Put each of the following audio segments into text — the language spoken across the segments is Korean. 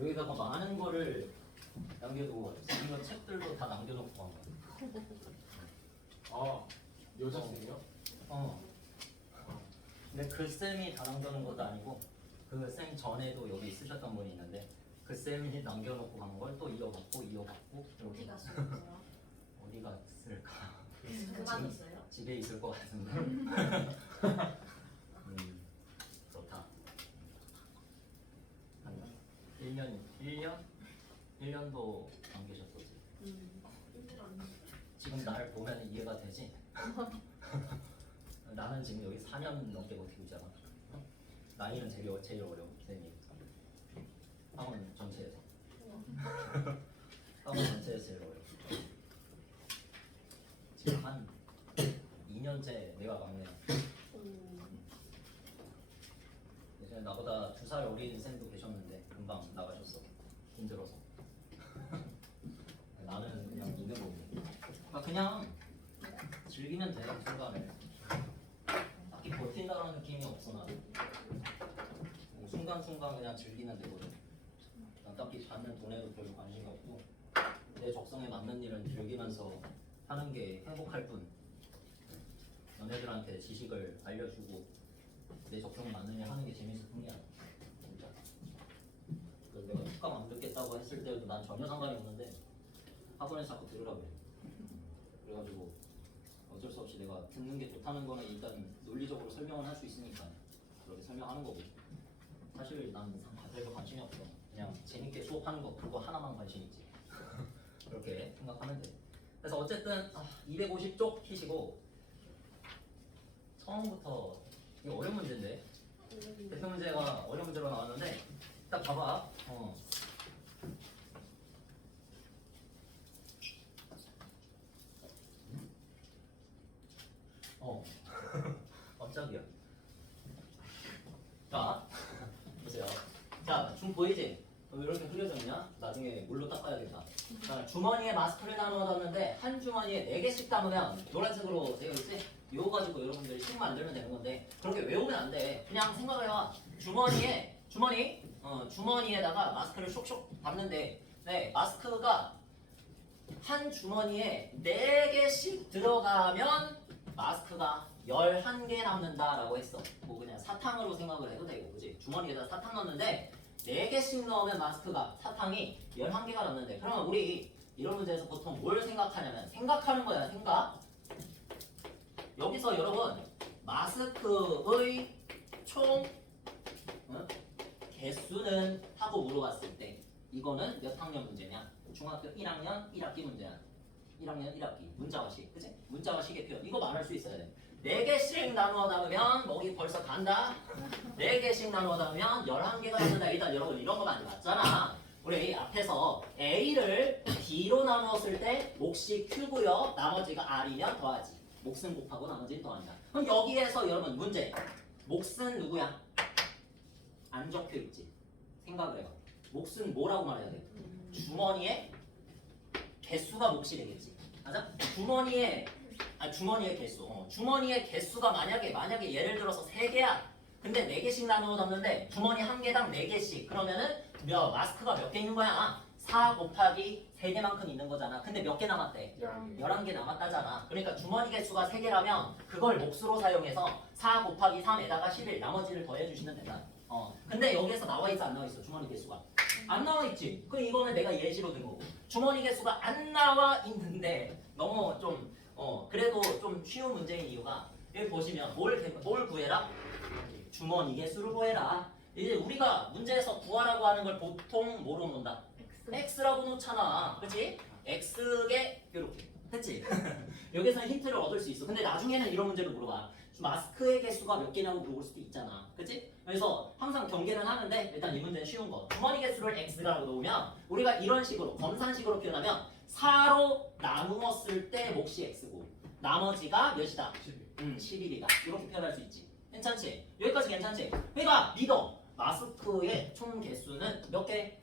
여기다가 많은 거를 남겨두고 이런 책들도 다 남겨놓고 간 거야. 아, 여자생이요? 근데 그 쌤이 다 남겨놓은 것도 아니고 그 쌤 전에도 여기 쓰셨던 분이 있는데 그 쌤이 남겨놓고 간 걸 또 이어받고 어디 이렇게 갔어요? 어디 갔을까? 그만뒀어요? 집에 있을 것 같은데. 그렇다. 한 1년도 안 계셨었지. 지금 날 보면 이해가 되지? 나는 지금 여기 4년 넘게 버티고 있잖아. 나이는 제일 어려워, 쌤이. 학원 전체에서. 학원 전체에서 제일 어려워. 지금 한 2년째 내가 막내야. 예전에 나보다 2살 어린 쌤도 계셨는데 금방 나가셨어. 힘들어서. 나는 그냥 있는 거고. 그냥 즐기면 돼, 그 순간을. 딱히 버틴다는 느낌이 없어, 나는. 순간순간 그냥 즐기면 되거든. 난 딱히 받는 돈에도 별로 관심이 없고 내 적성에 맞는 일은 즐기면서 하는 게 행복할 뿐. 너네들한테 지식을 알려주고 내 적성에 맞는 일 하는 게 재밌을 뿐이야. 진짜. 그래서 내가 특강 안 듣겠다고 했을 때도 난 전혀 상관이 없는데 학원에서 자꾸 들으라 그래. 그래가지고 어쩔 수 없이 내가 듣는 게 좋다는 거는 일단 논리적으로 설명을 할 수 있으니까 그렇게 설명하는 거고. 사실 난 별로 관심이 없어. 그냥 재밌게 수업하는 거 그거 하나만 관심 있지. 그렇게 생각하면 돼. 그래서 어쨌든 250쪽 키시고 처음부터 이거 어려운 문제인데 대표 문제가 어려운 문제로 나왔는데 딱 봐봐. 깜짝이야. 자, 보세요. 자, 좀 보이지? 왜 이렇게 흐려졌냐? 나중에 물로 닦아야겠다. 자, 주머니에 마스크를 나눠놨는데 한 주머니에 4개씩 담으면 노란색으로 되어 있지? 이거 가지고 여러분들이 식 만들면 되는 건데 그렇게 외우면 안 돼. 그냥 생각을 해봐. 주머니에다가 마스크를 쇽쇽 담는데 네, 마스크가 한 주머니에 4개씩 들어가면 마스크가 11개 남는다라고 했어. 뭐 그냥 사탕으로 생각을 해도 되고, 그지? 주머니에다 사탕 넣는데 4개씩 넣으면 마스크가 사탕이 11개가 남는데 그러면 우리 이런 문제에서 보통 뭘 생각하냐면 생각하는 거야, 생각. 여기서 여러분 마스크의 총 개수는 하고 물어봤을 때 이거는 몇 학년 문제냐? 중학교 1학년 1학기 문제야. 1학년 1학기 문자화식, 그치? 문자화식의 표현 이거 말할 수 있어야 돼. 4개씩 나누어 담으면 목이 벌써 간다. 4개씩 나누어 담으면 11개가 남는다. 일단 여러분 이런 거 많이 봤잖아. 우리 앞에서 A를 B로 나누었을 때 몫이 Q고요. 나머지가 R이면 더하지. 몫은 곱하고 나머지는 더한다. 그럼 여기에서 여러분 문제. 몫은 누구야? 안 적혀 있지. 생각을 해봐. 몫은 뭐라고 말해야 돼? 주머니에 개수가 몫이 되겠지. 맞아? 주머니의 개수. 주머니의 개수가 만약에 예를 들어서 3개야. 근데 4개씩 나누어 담는데 주머니 한 개당 4개씩. 그러면은 마스크가 몇 개 있는 거야? 4 곱하기 3개만큼 있는 거잖아. 근데 몇 개 남았대? 11개 남았다잖아. 그러니까 주머니 개수가 3개라면 그걸 몫으로 사용해서 4 곱하기 3에다가 11 나머지를 더해주시면 된다. 근데 여기에서 나와있어 안 나와있어? 주머니 개수가 안 나와있지. 그럼 이거는 내가 예시로 든 거고. 주머니 개수가 안 나와 있는데 너무 좀 그래도 좀 쉬운 문제인 이유가 여기 보시면 뭘 구해라? 주머니 개수를 구해라. 이제 우리가 문제에서 구하라고 하는 걸 보통 뭐로 놓는다? X라고 놓잖아. 그렇지? X개 이렇게. 됐지? 여기서 힌트를 얻을 수 있어. 근데 나중에는 이런 문제를 물어봐. 마스크의 개수가 몇 개냐고 물어볼 수도 있잖아. 그치? 그래서 항상 경계는 하는데 일단 이 문제는 쉬운 거. 주머니 개수를 X라고 놓으면 우리가 이런 식으로 검산식으로 표현하면 4로 나누었을 때 몫이 X고 나머지가 몇이다? 11이다. 이렇게 표현할 수 있지. 괜찮지? 여기까지 괜찮지? 그러니까 믿어. 마스크의 총 개수는 몇 개?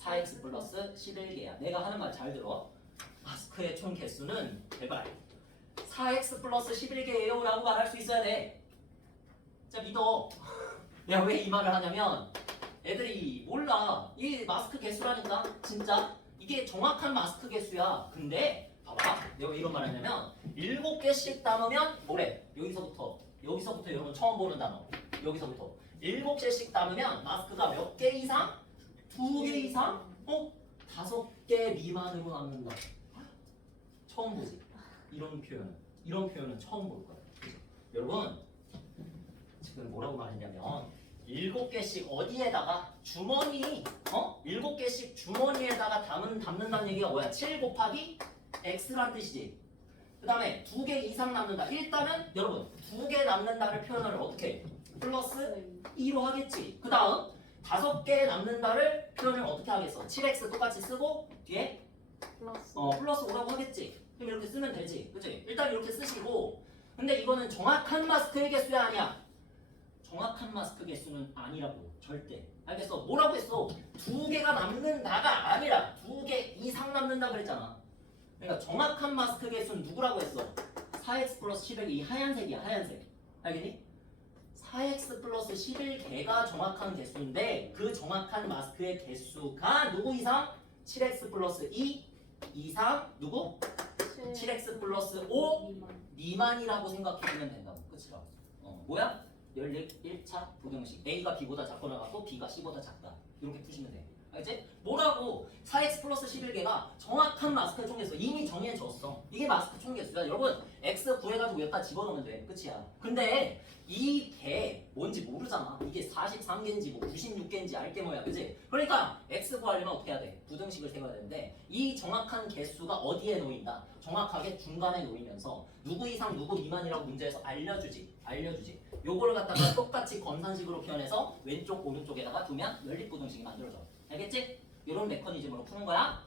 4X 플러스 11개야. 내가 하는 말 잘 들어. 마스크의 총 개수는 제발 4x 플러스 11개예요 라고 말할 수 있어야 돼. 진짜 믿어. 내가 왜 이 말을 하냐면 애들이 몰라. 몰라. 이 마스크 개수라니까 진짜 이게 정확한 마스크 개수야. 근데 봐봐. 내가 왜 이런 말 하냐면 7개씩 담으면 뭐래? 여기서부터 여러분 처음 보는 단어. 여기서부터 7개씩 담으면 마스크가 몇 개 이상? 2개 이상? 5개 미만으로 남는다. 처음 보지. 이런 표현은 처음 볼 거야. 여러분 지금 뭐라고 말했냐면 7개씩 어디에다가 주머니 7개씩 주머니에다가 담는다는 얘기가 뭐야? 7 곱하기 x란 뜻이지. 그 다음에 2개 이상 남는다. 일단은 여러분 2개 남는다를 표현을 어떻게 해? 플러스 2로 하겠지. 그 다음 5개 남는다를 표현을 어떻게 하겠어? 7x 똑같이 쓰고 뒤에 플러스 5라고 하겠지. 그럼 이렇게 쓰면 되지. 그치? 일단 이렇게 쓰시고 근데 이거는 정확한 마스크의 개수야 아니야? 정확한 마스크 개수는 아니라고. 절대. 알겠어? 뭐라고 했어? 2개가 남는다가 아니라 2개 이상 남는다 그랬잖아. 그러니까 정확한 마스크 개수는 누구라고 했어? 4x 플러스 11이 하얀색이야. 하얀색. 알겠니? 4x 플러스 11개가 정확한 개수인데 그 정확한 마스크의 개수가 누구 이상? 7x 플러스 2 이상 누구? 7x 플러스 5 미만이라고 생각해주면 된다고. 끝이라고. 뭐야? 1차 부등식 A가 B보다 작거나 같고 B가 C보다 작다. 이렇게 푸시면 돼. 알겠지? 뭐라고? 4x 플러스 11개가 정확한 마스크 총개수 이미 정해졌어. 이게 마스크 총개수야. 여러분 x 구해가지고 여기다 집어넣으면 돼. 끝이야. 근데 이 개 뭔지 모르잖아. 이게 43개인지 뭐 96개인지 알게 뭐야. 그치? 그러니까 x 구하려면 어떻게 해야 돼? 부등식을 세워야 되는데 이 정확한 개수가 어디에 놓인다? 정확하게 중간에 놓이면서 누구 이상 누구 미만이라고 문제에서 알려주지. 요거를 갖다가 똑같이 검산식으로 표현해서 왼쪽 오른쪽에다가 두면 연립부등식이 만들어져. 알겠지? 이런 메커니즘으로 푸는 거야.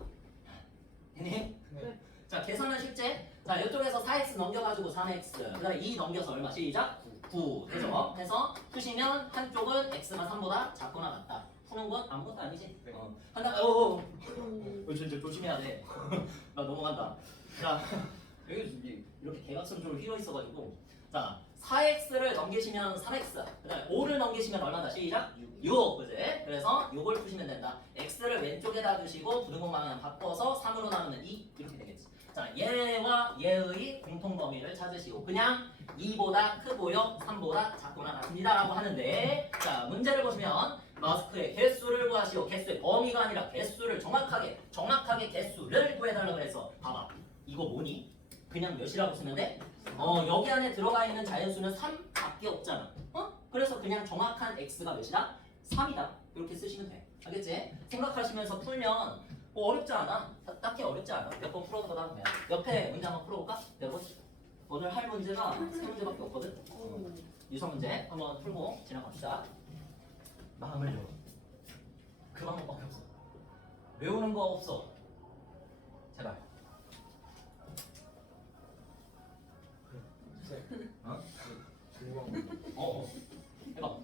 되니? 네. 자 계산은 쉽지? 자 이쪽에서 4x 넘겨가지고 3x 그 다음에 2 넘겨서 얼마? 시작? 9 되죠? 해서 푸시면 한쪽은 x가 3보다 작거나 같다. 푸는 건 아무것도 아니지? 네. 한다. 진짜 조심해야 돼. 나 넘어간다. 자 여기 이렇게 대각선으로 휘어 있어가지고 자 4x를 넘기시면 3x 그 다음에 5를 넘기시면 얼마다? 시작? 6 그지? 그래서 6을 푸시면 된다. x를 왼쪽에다 두시고 부등식 방향 바꿔서 3으로 나누면 2 이렇게 되겠지. 자 얘와 얘의 공통 범위를 찾으시고 그냥 2보다 크고요 3보다 작거나 같습니다 라고 하는데 자 문제를 보시면 마스크의 개수를 구하시오. 개수의 범위가 아니라 개수를 정확하게 개수를 구해달라고 해서 봐봐 이거 뭐니? 그냥 몇이라고 쓰면 돼? 여기 안에 들어가 있는 자연수는 3밖에 없잖아. 그래서 그냥 정확한 x가 몇이다? 3이다. 이렇게 쓰시면 돼. 알겠지? 생각하시면서 풀면 뭐 어렵지 않아. 딱히 어렵지 않아. 몇 번 풀어보다 보면. 옆에 문제 한번 풀어볼까? 여러분? 오늘 할 문제가 3문제밖에 없거든? 유성 문제 한번 풀고 지나갑시다. 마음을 열어. 그 방법밖에 없어. 외우는 거 없어. 제발. 어? 궁금한 어. 해봐. 거.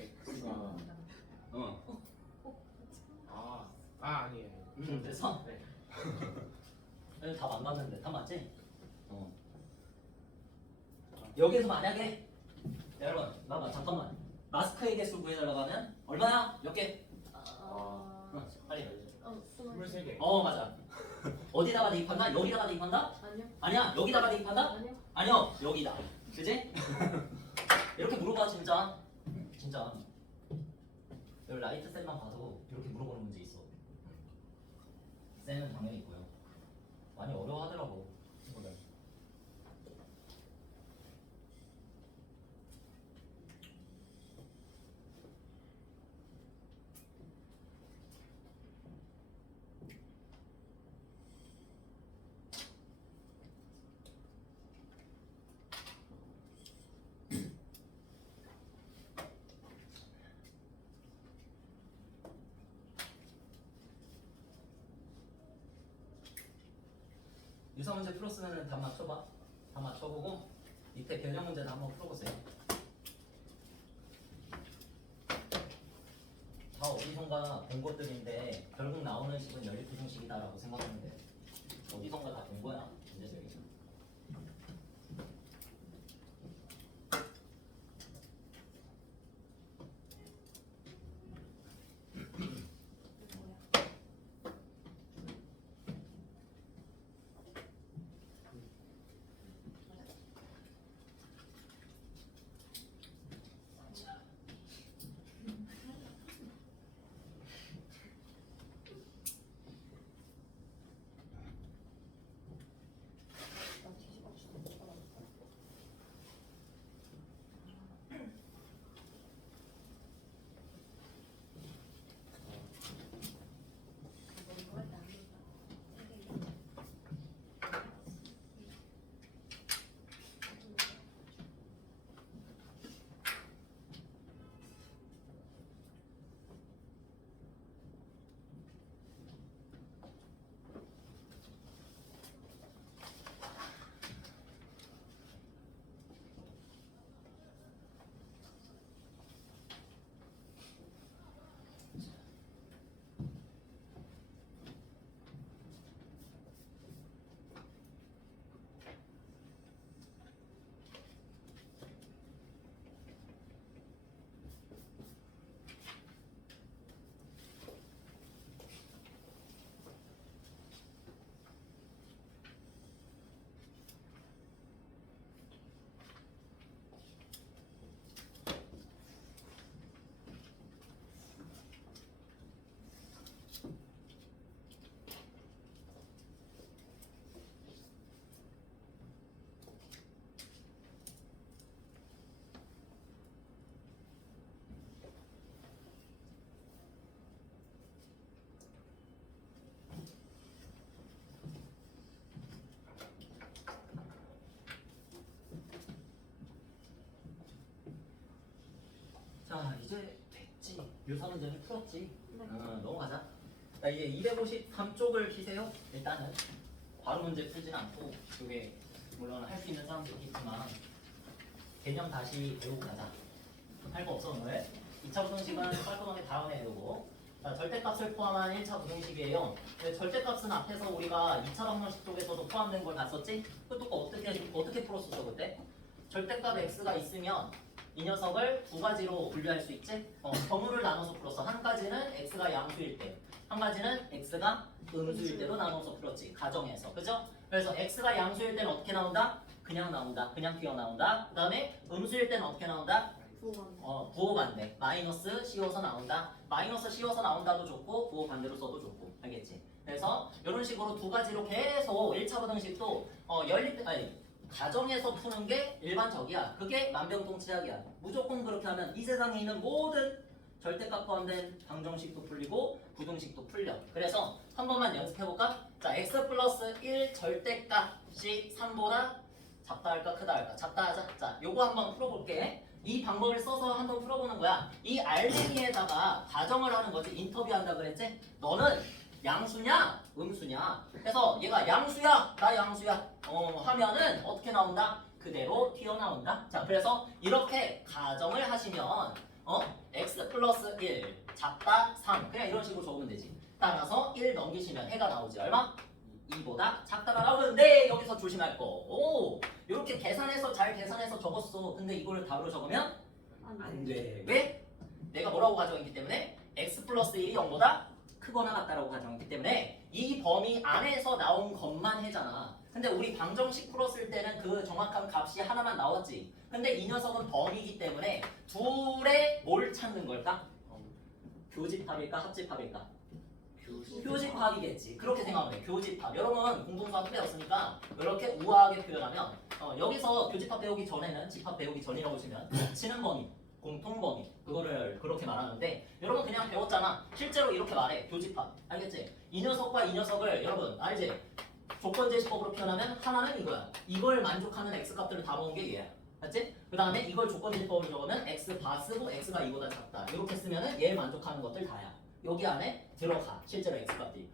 x가 아니에요. 됐어. 네. 다 만났는데 다 맞지? 여기서 만약에 여러분 봐봐 잠깐만 마스크의 개수 구해달라고 하면 얼마야? 몇 개? 빨리 23개. 맞아. 어디다가 대입한다? 여기다가 대입한다? 아니요. 아니야 여기다가 대입한다? 아니요. 아니요 여기다. 그지? 이렇게 물어봐 진짜 여기 라이트 쌤만 봐도 이렇게 물어보는 문제 있어. 쌤은 당연히 있고요. 많이 어려워하더라고 친구들. 유사 문제 풀었으면 답 맞춰봐. 답 맞춰보고 밑에 변형 문제도 한번 풀어보세요. 다 어디선가 본 것들인데 결국 나오는 식은 연립부등식이다라고 생각하면 돼. 어디선가 다 본 거야 문제들이. 자 이제 됐지. 묘사 문제는 풀었지. 네. 넘어가자. 자 이제 253쪽을 피세요. 일단은 바로 문제 풀진 않고 이게 물론 할 수 있는 사람도 있지만 개념 다시 배우고 가자. 할 거 없어 오늘. 2차 부등식은 깔끔하게 다음에 배우고. 자 절대값을 포함한 1차 부등식이에요. 근데 절대값은 앞에서 우리가 2차 방정식 쪽에서도 포함된 걸 봤었지? 그것도 어떻게 풀었었어 그때? 절대값 x가 있으면 이 녀석을 두 가지로 분류할 수 있지? 경우를 나눠서 풀었어. 한 가지는 x가 양수일 때, 한 가지는 x가 음수일 때로 나눠서 풀었지. 가정에서. 그죠? 그래서 x가 양수일 때는 어떻게 나온다? 그냥 나온다. 그냥 튀어나온다. 그 다음에 음수일 때는 어떻게 나온다? 부호 반대. 마이너스 씌워서 나온다. 마이너스 씌워서 나온다도 좋고 부호 반대로 써도 좋고. 알겠지? 그래서 이런 식으로 두 가지로 계속 1차 부등식도 가정에서 푸는 게 일반적이야. 그게 만병통치약이야. 무조건 그렇게 하면 이 세상에 있는 모든 절대값 포함된 방정식도 풀리고 부등식도 풀려. 그래서 한 번만 연습해볼까? 자, x 플러스 1 절대값이 3보다 작다 할까 크다 할까? 작다 하자. 자, 요거 한번 풀어볼게. 이 방법을 써서 한번 풀어보는 거야. 이 알맹이에다가 가정을 하는 거지. 인터뷰한다 그랬지? 너는 양수냐? 음수냐? 그래서 얘가 양수야, 나 양수야. 하면은 어떻게 나온다? 그대로 튀어나온다. 자, 그래서 이렇게 가정을 하시면 x 플러스 1 작다 3 그냥 이런 식으로 적으면 되지. 따라서 1 넘기시면 해가 나오지. 얼마? 2보다 작다가 나오는데 여기서 조심할 거. 오, 이렇게 계산해서 잘 계산해서 적었어. 근데 이걸 답으로 적으면 안 돼. 왜? 내가 뭐라고 가정했기 때문에 x 플러스 1이 0보다 크거나 같다라고 가정했기 때문에 이 범위 안에서 나온 것만 해잖아. 근데 우리 방정식 풀었을 때는 그 정확한 값이 하나만 나왔지. 근데 이 녀석은 범위이기 때문에 둘의 뭘 찾는 걸까? 교집합일까? 합집합일까? 교집합이겠지. 그렇게 생각하면 돼. 교집합. 여러분 공동수학 배웠으니까 이렇게 우아하게 표현하면 여기서 교집합 배우기 전에는 집합 배우기 전이라고 치면 치는 범위, 공통 범위 그거를 그렇게 말하는데 여러분 그냥 배웠잖아. 실제로 이렇게 말해. 교집합. 알겠지? 이 녀석과 이 녀석을 여러분 알지? 조건제시법으로 표현하면 하나는 이거야. 이걸 만족하는 x값들을 다 모은 게 얘야. 맞지? 그 다음에 이걸 조건제시법으로 적으면 x 바 쓰고 x가 이보다 작다. 이렇게 쓰면은 얘를 만족하는 것들 다야. 여기 안에 들어가. 실제로 x값들이.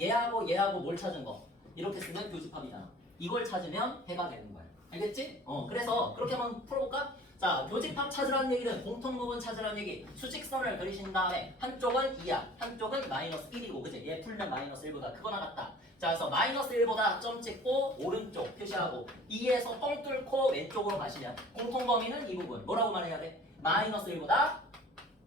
얘하고 뭘 찾은 거. 이렇게 쓰면 교집합이잖아. 이걸 찾으면 해가 되는 거야. 알겠지? 그래서 그렇게 한번 풀어볼까? 자, 교집합 찾으라는 얘기는 공통부분 찾으라는 얘기. 수직선을 그리신 다음에 한쪽은 2야. 한쪽은 마이너스 1이고 그치? 얘 풀면 마이너스 1보다 크거나 같다. 자, 그래서 마이너스 1보다 점 찍고 오른쪽 표시하고 2에서 뻥 뚫고 왼쪽으로 가시면 공통범위는 이 부분. 뭐라고 말해야 돼? 마이너스 1보다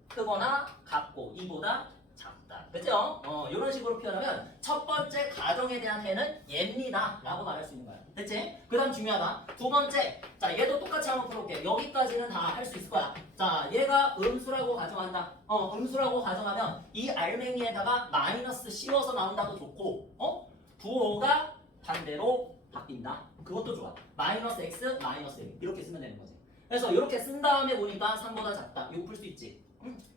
크거나 같고 2보다 작다. 그죠? 이런 식으로 표현하면 첫 번째 가정에 대한 해는 얘입니다 라고 말할 수 있는 거야. 됐지? 그 다음 중요하다. 두 번째, 자 얘도 똑같이 한번 풀어볼게. 여기까지는 다 할 수 있을 거야. 자 얘가 음수라고 가정한다. 음수라고 가정하면 이 알맹이에다가 마이너스 씌워서 나온다도 좋고 부호가 반대로 바뀐다. 그것도 좋아. 마이너스 x, 마이너스 1 이렇게 쓰면 되는 거지. 그래서 이렇게 쓴 다음에 보니까 3보다 작다. 이거 풀 수 있지.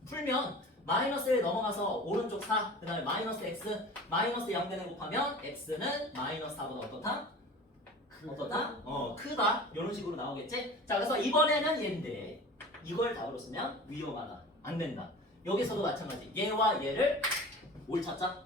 풀면 마이너스 1 넘어가서 오른쪽 4, 그 다음에 마이너스 x, 마이너스 0대는 곱하면 x는 마이너스 4보다 어떻다? 어떻다? 크다. 이런 식으로 나오겠지? 자, 그래서 이번에는 얘인데 이걸 답으로 쓰면 위험하다. 안 된다. 여기서도 마찬가지. 얘와 얘를 뭘 찾자?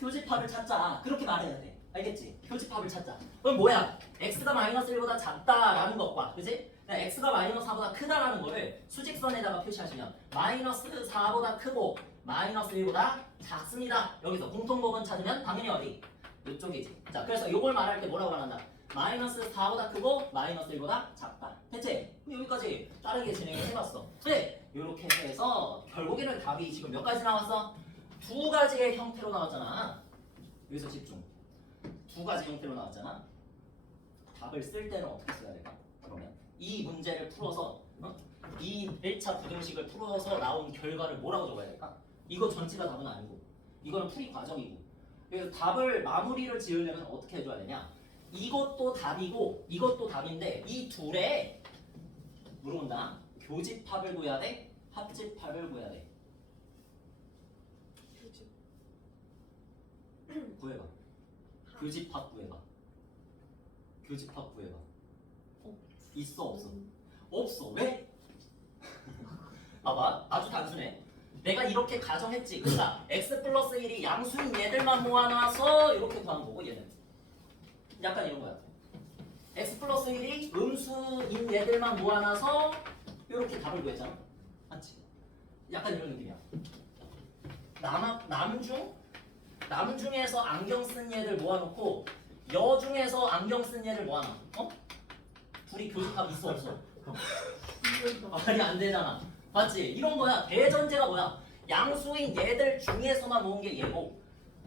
교집합을 찾자. 그렇게 말해야 돼. 알겠지? 교집합을 찾자. 그럼 뭐야? x가 마이너스 1보다 작다라는 것과 그지? x가 마이너스 4보다 크다라는 거를 수직선에다가 표시하시면 마이너스 4보다 크고 마이너스 1보다 작습니다. 여기서 공통부분 찾으면 당연히 어디? 이쪽이지. 자, 그래서 이걸 말할 때 뭐라고 말한다? 마이너스 4보다 크고 마이너스 1보다 작다. 됐지? 여기까지 빠르게 진행을 해봤어. 그래? 이렇게 해서 결국에는 답이 지금 몇 가지 나왔어? 두 가지의 형태로 나왔잖아. 여기서 집중. 두 가지 형태로 나왔잖아. 답을 쓸 때는 어떻게 써야 될까? 그러면 이 문제를 풀어서 이 1차 부등식을 풀어서 나온 결과를 뭐라고 적어야 될까? 이거 전체가 답은 아니고 이거는 풀이 과정이고 그래서 답을 마무리를 지으려면 어떻게 해줘야 되냐 이것도 답이고 이것도 답인데 이 둘에 물어본다 교집합을 구해야 돼 합집합을 구해야 돼 구해봐 교집합 구해봐 교집합 구해봐 있어 없어? 없어 왜? 봐봐 아주 단순해 내가 이렇게 가정했지 그러니까 x 플러스 1이 양수인 얘들만 모아놔서 이렇게 구하는 거고 얘는 약간 이런 거야 x 플러스 1이 음수인 얘들만 모아놔서 이렇게 답을 구했잖아 맞지? 약간 이런 느낌이야 남 중에서 안경 쓴 얘들 모아놓고 여 중에서 안경 쓴 얘들 모아놔 어? 둘이 교집합 있어 없어? 말이 안 되잖아 맞지? 이런 거야 대전제가 뭐야 양수인 얘들 중에서만 모은 게 얘고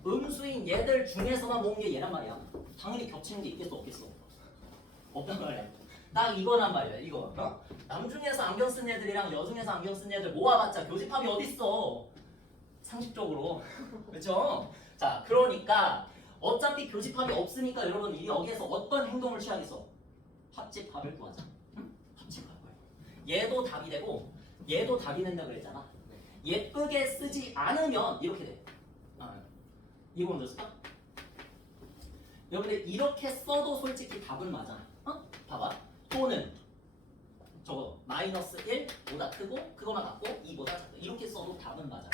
음수인 얘들 중에서만 모은 게 얘란 말이야 당연히 겹치는 게 있겠어 없겠어? 없단 말이야 딱 이거란 말이야 이거 어? 남 중에서 안경 쓴 애들이랑 여 중에서 안경 쓴 애들 모아봤자 교집합이 어딨어 상식적으로 그렇죠? 자 그러니까 어차피 교집합이 없으니까 여러분 여기에서 어떤 행동을 취하겠어? 합집합을 구하자 응? 합집합을 얘도 답이 되고 얘도 답이 된다고 그랬잖아 예쁘게 쓰지 않으면 이렇게 돼 이거 먼저 쓸까? 여러분들 이렇게 써도 솔직히 답은 맞아 어? 봐봐 또는 저거 마이너스 1보다 크고 그거나 같고 2보다 작다 이렇게 써도 답은 맞아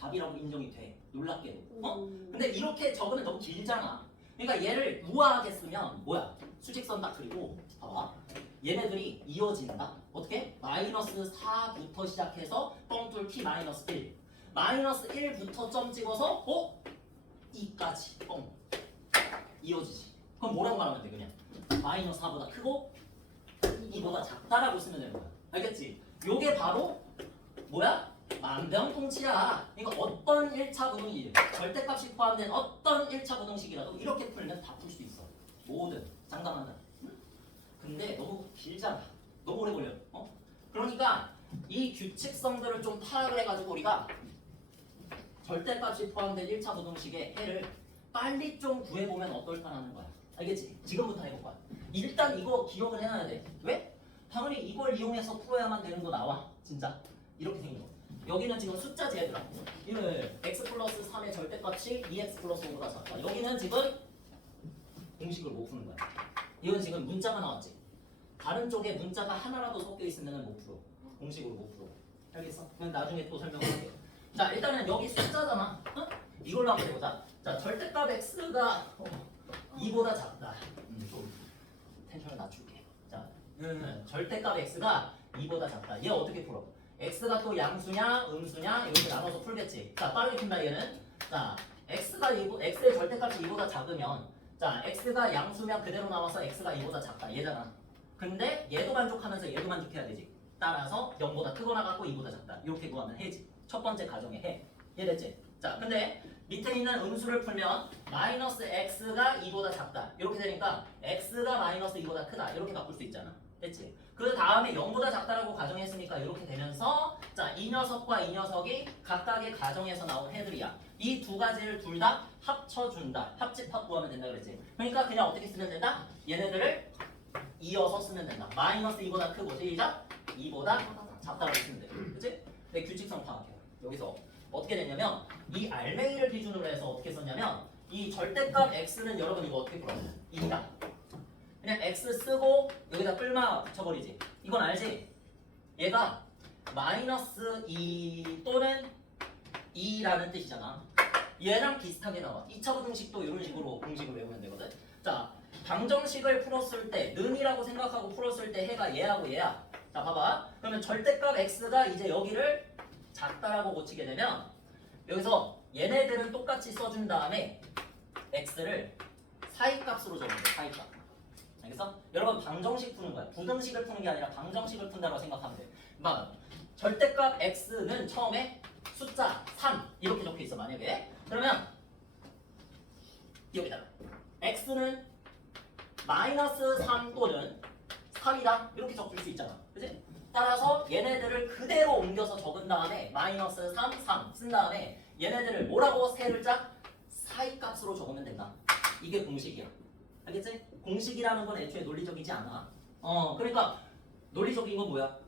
답이라고 인정이 돼 놀랍게도 어? 근데 이렇게 적으면 너무 길잖아 그러니까 얘를 우아하게 쓰면 뭐야 수직선 딱 그리고 봐봐 얘네들이 이어진다 어떻게? 마이너스 4부터 시작해서 뻥뚫 t 마이너스 1 마이너스 1부터 점 찍어서 2까지 뻥 이어지지 그럼 뭐라고 말하면 돼 그냥 마이너스 4보다 크고 2보다 작다라고 쓰면 되는 거야 알겠지? 요게 바로 뭐야? 만병통치야 그러니까 어떤 1차 부등식 절대값이 포함된 어떤 1차 부등식이라도 이렇게 풀면 다 풀 수 있어 뭐든 장담한다 응? 근데 너무 길잖아 너무 오래 걸려 어? 그러니까 이 규칙성들을 좀 파악을 해가지고 우리가 절대값이 포함된 1차 부등식의 해를 빨리 좀 구해보면 어떨까라는 거야 알겠지? 지금부터 해볼 거야 일단 이거 기억을 해놔야 돼 왜? 당연히 이걸 이용해서 풀어야만 되는 거 나와 진짜 이렇게 생긴 거 여기는 지금 숫자지 얘들아 이는 x 플러스 3의 절대값이 2x 플러스 5보다 작다 여기는 지금 공식을 못 푸는 거야 이건 지금 문자가 나왔지 다른 쪽에 문자가 하나라도 섞여 있으면 못 풀어 공식으로 못 풀어 알겠어? 그럼 나중에 또 설명할게 자 일단은 여기 숫자잖아 어? 이걸로 한번 해보자 자 절대값 x가 2보다 작다 좀 텐션을 낮출게 자 절대값 x가 2보다 작다 얘 어떻게 풀어? x가 또 양수냐 음수냐 이렇게 나눠서 풀겠지 자 빠르게 푼다 얘는 자 x의 절대값이 2보다 작으면 자 x가 양수면 그대로 나와서 x가 2보다 작다 얘잖아 근데 얘도 만족하면서 얘도 만족해야 되지 따라서 0보다 크거나 같고 2보다 작다 이렇게 구하면 해지 첫 번째 가정에 해 이해됐지? 자 근데 밑에 있는 음수를 풀면 마이너스 x가 2보다 작다 이렇게 되니까 x가 마이너스 2보다 크다 이렇게 바꿀 수 있잖아 됐지? 그 다음에 0보다 작다라고 가정했으니까 이렇게 되면서 자 이 녀석과 이 녀석이 각각의 가정에서 나온 해들이야 이 두 가지를 둘 다 합쳐준다 합집합 구하면 된다 그랬지 그러니까 그냥 어떻게 쓰면 된다? 얘네들을 이어서 쓰면 된다 마이너스 2보다 크고 시작 2보다 작다라고 쓰면 돼 그치? 근데 규칙성 파악해 여기서 어떻게 되냐면 이 알맹이를 기준으로 해서 어떻게 썼냐면 이 절대값 x는 여러분 이거 어떻게 풀어? 2다 그냥 x 쓰고 여기다 끌마 붙여버리지 이건 알지? 얘가 마이너스 2 또는 2라는 뜻이잖아 얘랑 비슷하게 나와 2차 부등식도 이런 식으로 공식을 외우면 되거든 자 방정식을 풀었을 때 는이라고 생각하고 풀었을 때 해가 얘하고 얘야 자 봐봐 그러면 절대값 x가 이제 여기를 작다라고 고치게 되면 여기서 얘네들은 똑같이 써준 다음에 x를 사이값으로 적으면 돼 사이값 알겠어? 여러분 방정식 푸는 거야 부등식을 푸는 게 아니라 방정식을 푼다고 생각하면 돼 그러니까 절대값 x는 처음에 숫자 3 이렇게 적혀 있어 만약에 그러면 여기다가 x는 마이너스 3 또는 3이다 이렇게 적을 수 있잖아 그치? 따라서 얘네들을 그대로 옮겨서 적은 다음에 마이너스 3, 3 쓴 다음에 얘네들을 뭐라고 세를 짝? 사이값으로 적으면 된다. 이게 공식이야. 알겠지? 공식이라는 건 애초에 논리적이지 않아. 그러니까 논리적인 건 뭐야?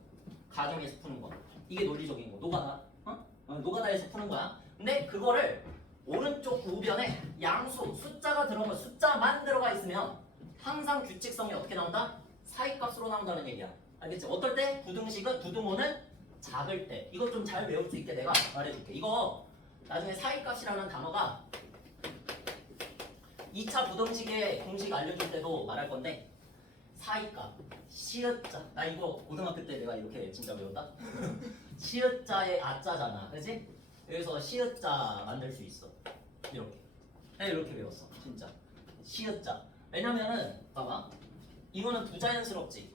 가정에서 푸는 거. 이게 논리적인 거. 노가다. 노가다에서 푸는 거야. 근데 그거를 오른쪽 우변에 양수, 숫자가 들어가 숫자만 들어가 있으면 항상 규칙성이 어떻게 나온다? 사이값으로 나온다는 얘기야. 알겠지? 어떨 때? 부등식은 부등호는 작을 때. 이거 좀 잘 외울 수 있게 내가 말해줄게. 이거 나중에 사이값이라는 단어가 2차 부등식의 공식 알려줄 때도 말할 건데 사이값, 시읒자. 나 이거 고등학교 때 내가 이렇게 진짜 외웠다. 시읒자의 아자잖아, 그렇지? 여기서 시읒자 만들 수 있어. 이렇게. 내가 이렇게 외웠어, 진짜. 시읒자. 왜냐면은 봐봐. 이거는 부자연스럽지.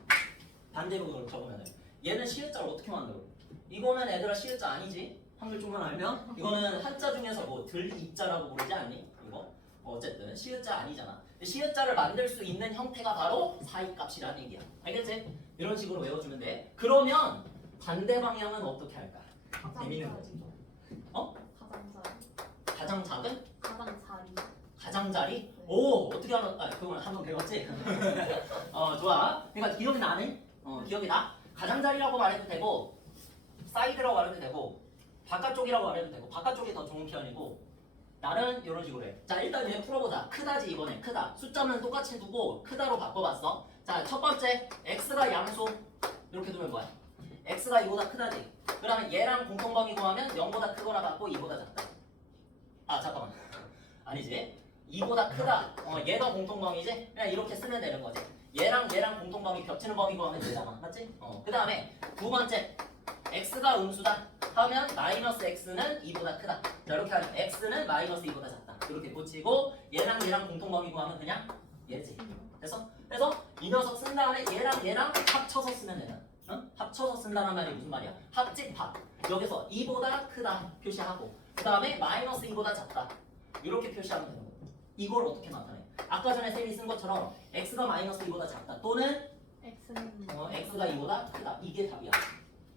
반대로 적으면은 얘는 시읒자를 어떻게 만들어? 이거는 애들아 시읒자 아니지? 한글쪽만 알면 이거는 한자 중에서 뭐 들입자라고 부르지 않니? 이거 어쨌든 시읒자 아니잖아. 시읒자를 만들 수 있는 형태가 바로 사이값이라는 얘기야. 알겠지? 이런 식으로 외워주면 돼. 그러면 반대 방향은 어떻게 할까? 재밌는 거지. 가장 작은? 가장자리? 오 어떻게 알았다. 그건 한번 배웠지? 좋아. 그러니까 기억이 나네? 기억이 나. 가장자리라고 말해도 되고 사이드라고 말해도 되고 바깥쪽이라고 말해도 되고 바깥쪽이 더 좋은 표현이고 나는 이런 식으로 해. 자 일단 얘 풀어보자. 크다지 이번에 크다. 숫자는 똑같이 두고 크다로 바꿔봤어. 자 첫 번째 x가 양수 이렇게 두면 뭐야? x가 2보다 크다지. 그러면 얘랑 공통범위 구하면 0보다 크거나 같고 2보다 작다. 아 잠깐만. 아니지. 2보다 크다. 얘가 공통범위지? 그냥 이렇게 쓰면 되는 거지. 얘랑 공통범위 겹치는 범위 구하면 되잖아. 맞지? 그 다음에 두 번째 x가 음수다 하면 마이너스 x는 2보다 크다. 자 이렇게 하면 x는 마이너스 2보다 작다. 이렇게 붙이고 얘랑 공통범위 구하면 그냥 얘지. 됐어? 그래서 이 녀석 쓴 다음에 얘랑 합쳐서 쓰면 되잖아. 합쳐서 쓴다는 말이 무슨 말이야? 합집합. 여기서 2보다 크다 표시하고 그 다음에 마이너스 2보다 작다. 이렇게 표시하면 되는 거야. 이걸 어떻게 나타내? 아까 전에 쌤이 쓴 것처럼 x가 마이너스 2보다 작다 또는 x가 2보다 크다. 이게 답이야.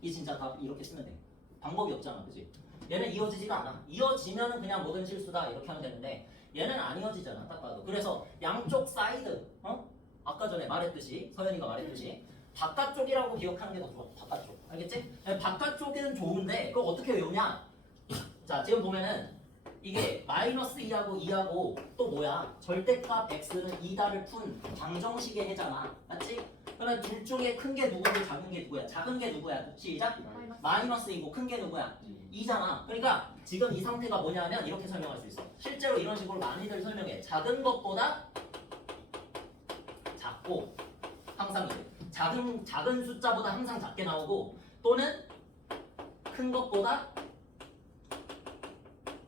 이 진짜 답 이렇게 쓰면 돼. 방법이 없잖아, 그지? 얘는 이어지지가 않아. 이어지면은 그냥 모든 실수다 이렇게 하면 되는데 얘는 안 이어지잖아, 딱 봐도. 그래서 양쪽 사이드, 아까 전에 말했듯이 서현이가 말했듯이 바깥쪽이라고 기억하는 게 더 좋아. 바깥쪽, 알겠지? 바깥쪽은 좋은데 그걸 어떻게 외우냐? 자, 지금 보면은 이게 마이너스 2하고 2하고 또 뭐야? 절대값 x는 2다를 푼 방정식의 해잖아, 맞지? 그러면 둘 중에 큰 게 누구고 작은 게 누구야? 작은 게 누구야? 시작. 마이너스 2고 큰 게 누구야? 2잖아. 그러니까 지금 이 상태가 뭐냐면 이렇게 설명할 수 있어. 실제로 이런 식으로 많이들 설명해. 작은 것보다 작고 항상 이래. 작은 숫자보다 항상 작게 나오고 또는 큰 것보다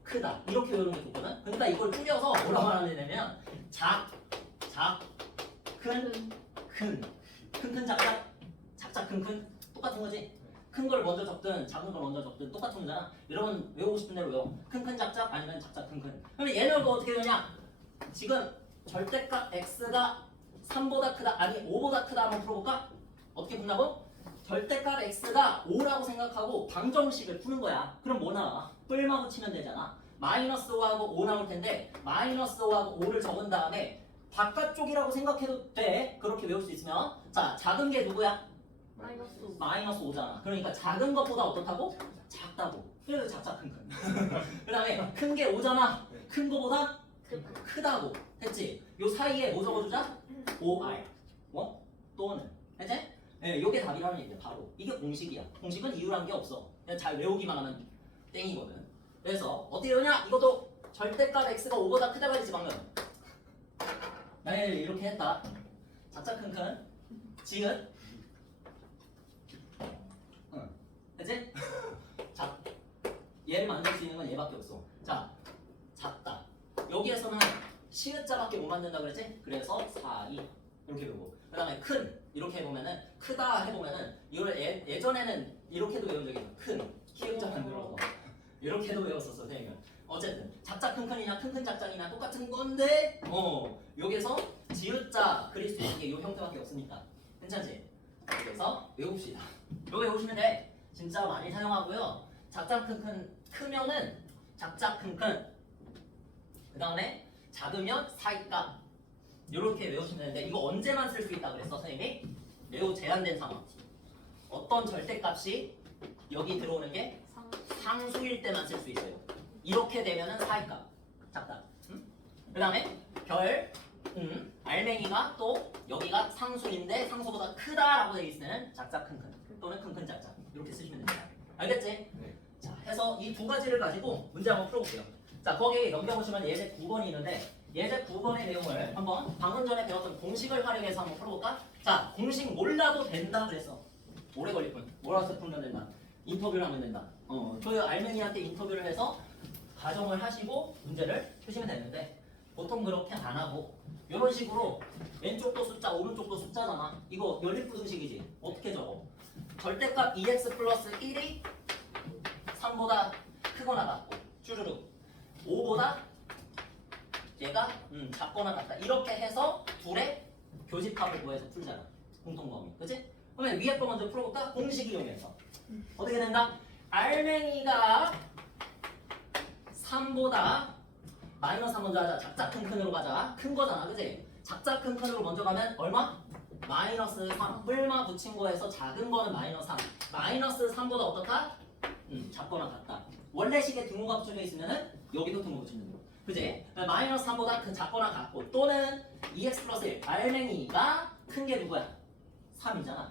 크다. 이렇게 외우는 게 좋거든. 그러니까 이걸 줄여서 뭐라고 하냐면 큰, 작작, 큰 똑같은 거지. 큰 걸 먼저 적든 작은 걸 먼저 적든 똑같은 거잖아. 여러분 외우고 싶은 대로 외워. 큰 작작 아니면 작작 큰. 그러면 얘는 또 어떻게 되냐? 지금 절대값 x가 3보다 크다 아니 5보다 크다 한번 풀어볼까? 어떻게 푼다고? 절대값 x가 5라고 생각하고 방정식을 푸는 거야. 그럼 뭐 나와? 뿔마 붙이면 되잖아. 마이너스 5하고 5 나올 텐데 마이너스 5하고 5를 적은 다음에 바깥쪽이라고 생각해도 돼. 그렇게 외울 수 있으면. 자, 작은 게 누구야? 마이너스 5잖아. 그러니까 작은 것보다 어떻다고? 작다고. 그래서 작작 큰. 그 다음에 큰 게 5잖아. 큰 거보다 크다고. 됐지? 요 사이에 뭐 적어주자? OR. 또는. 됐지? 네, 요게 답이라는 얘기야. 바로. 이게 공식이야. 공식은 이유란 게 없어. 그냥 잘 외우기만 하면 땡이거든. 그래서 어떻게 되냐? 이것도 절대값 x가 5보다 크다고 했지 방금. 네, 이렇게 했다. 작작 큰. 지읒. 그치? 자, 얘를 만들 수 있는 건 얘밖에 없어. 자, 작다. 여기에서는 시읒자밖에 못 만든다 그랬지? 그래서 4, 2 이렇게 보고 그 다음에 큰 이렇게 해보면은 크다 해보면은 이걸 예전에는 이렇게도 외운 적이 있어. 큰 키읔자 만들어서 이렇게도 외웠었어 선생님은. 어쨌든 작작 큰이나 큰 작작이나 똑같은 건데 여기서 지읒자 그릴 수 있는 게 이 형태밖에 없으니까 괜찮지? 그래서 외웁시다. 이거 외우시면 돼. 진짜 많이 사용하고요. 작작 큰큰 크면은 작작 큰큰. 그 다음에 작으면 사이값. 이렇게 외우시면 되는데 이거 언제만 쓸 수 있다 그랬어 선생님이? 매우 제한된 상황. 어떤 절대값이 여기 들어오는 게 상수일 때만 쓸 수 있어요. 이렇게 되면은 사이값 작다. 그 다음에 별, 알맹이가 또 여기가 상수인데 상수보다 크다라고 되어 있으면 작작 큰큰 또는 큰큰 작작 이렇게 쓰시면 됩니다. 알겠지? 네. 자, 해서 이 두 가지를 가지고 문제 한번 풀어볼게요. 자, 거기 넘겨보시면 예제 9번이 있는데 예제 9번의 내용을 한번 방금 전에 배웠던 공식을 활용해서 한번 풀어볼까? 자, 공식 몰라도 된다 그랬어. 오래 걸릴 뿐. 몰아서 풀면 된다. 인터뷰를 하면 된다. 그 알맹이한테 인터뷰를 해서 가정을 하시고 문제를 푸시면 되는데 보통 그렇게 안 하고 이런 식으로 왼쪽도 숫자, 오른쪽도 숫자잖아. 이거 연립부등식이지. 어떻게 적어? 절대값 2x 플러스 1이 3보다 크거나 같고 쭈르륵 5보다 얘가 작거나 같다. 이렇게 해서 둘의 교집합을 구해서 풀잖아. 공통범위. 그치? 그러면 위에 거 먼저 풀어볼까? 공식 이용해서. 어떻게 된다? 알맹이가 3보다 마이너스 3 먼저 하자. 작작 큰큰으로 가자. 큰 거잖아. 그치? 작작 큰큰으로 먼저 가면 얼마? 마이너스 3. 뿔마 붙인 거에서 작은 거는 마이너스 3. 마이너스 3보다 어떻다? 작거나 같다. 원래 식에 등호가 붙여져 있으면은 여기도 등호 붙이는 거. 그지? 마이너스 3보다 그 작거나 같고 또는 2x 플러스 1 알맹이가 큰 게 누구야? 3이잖아.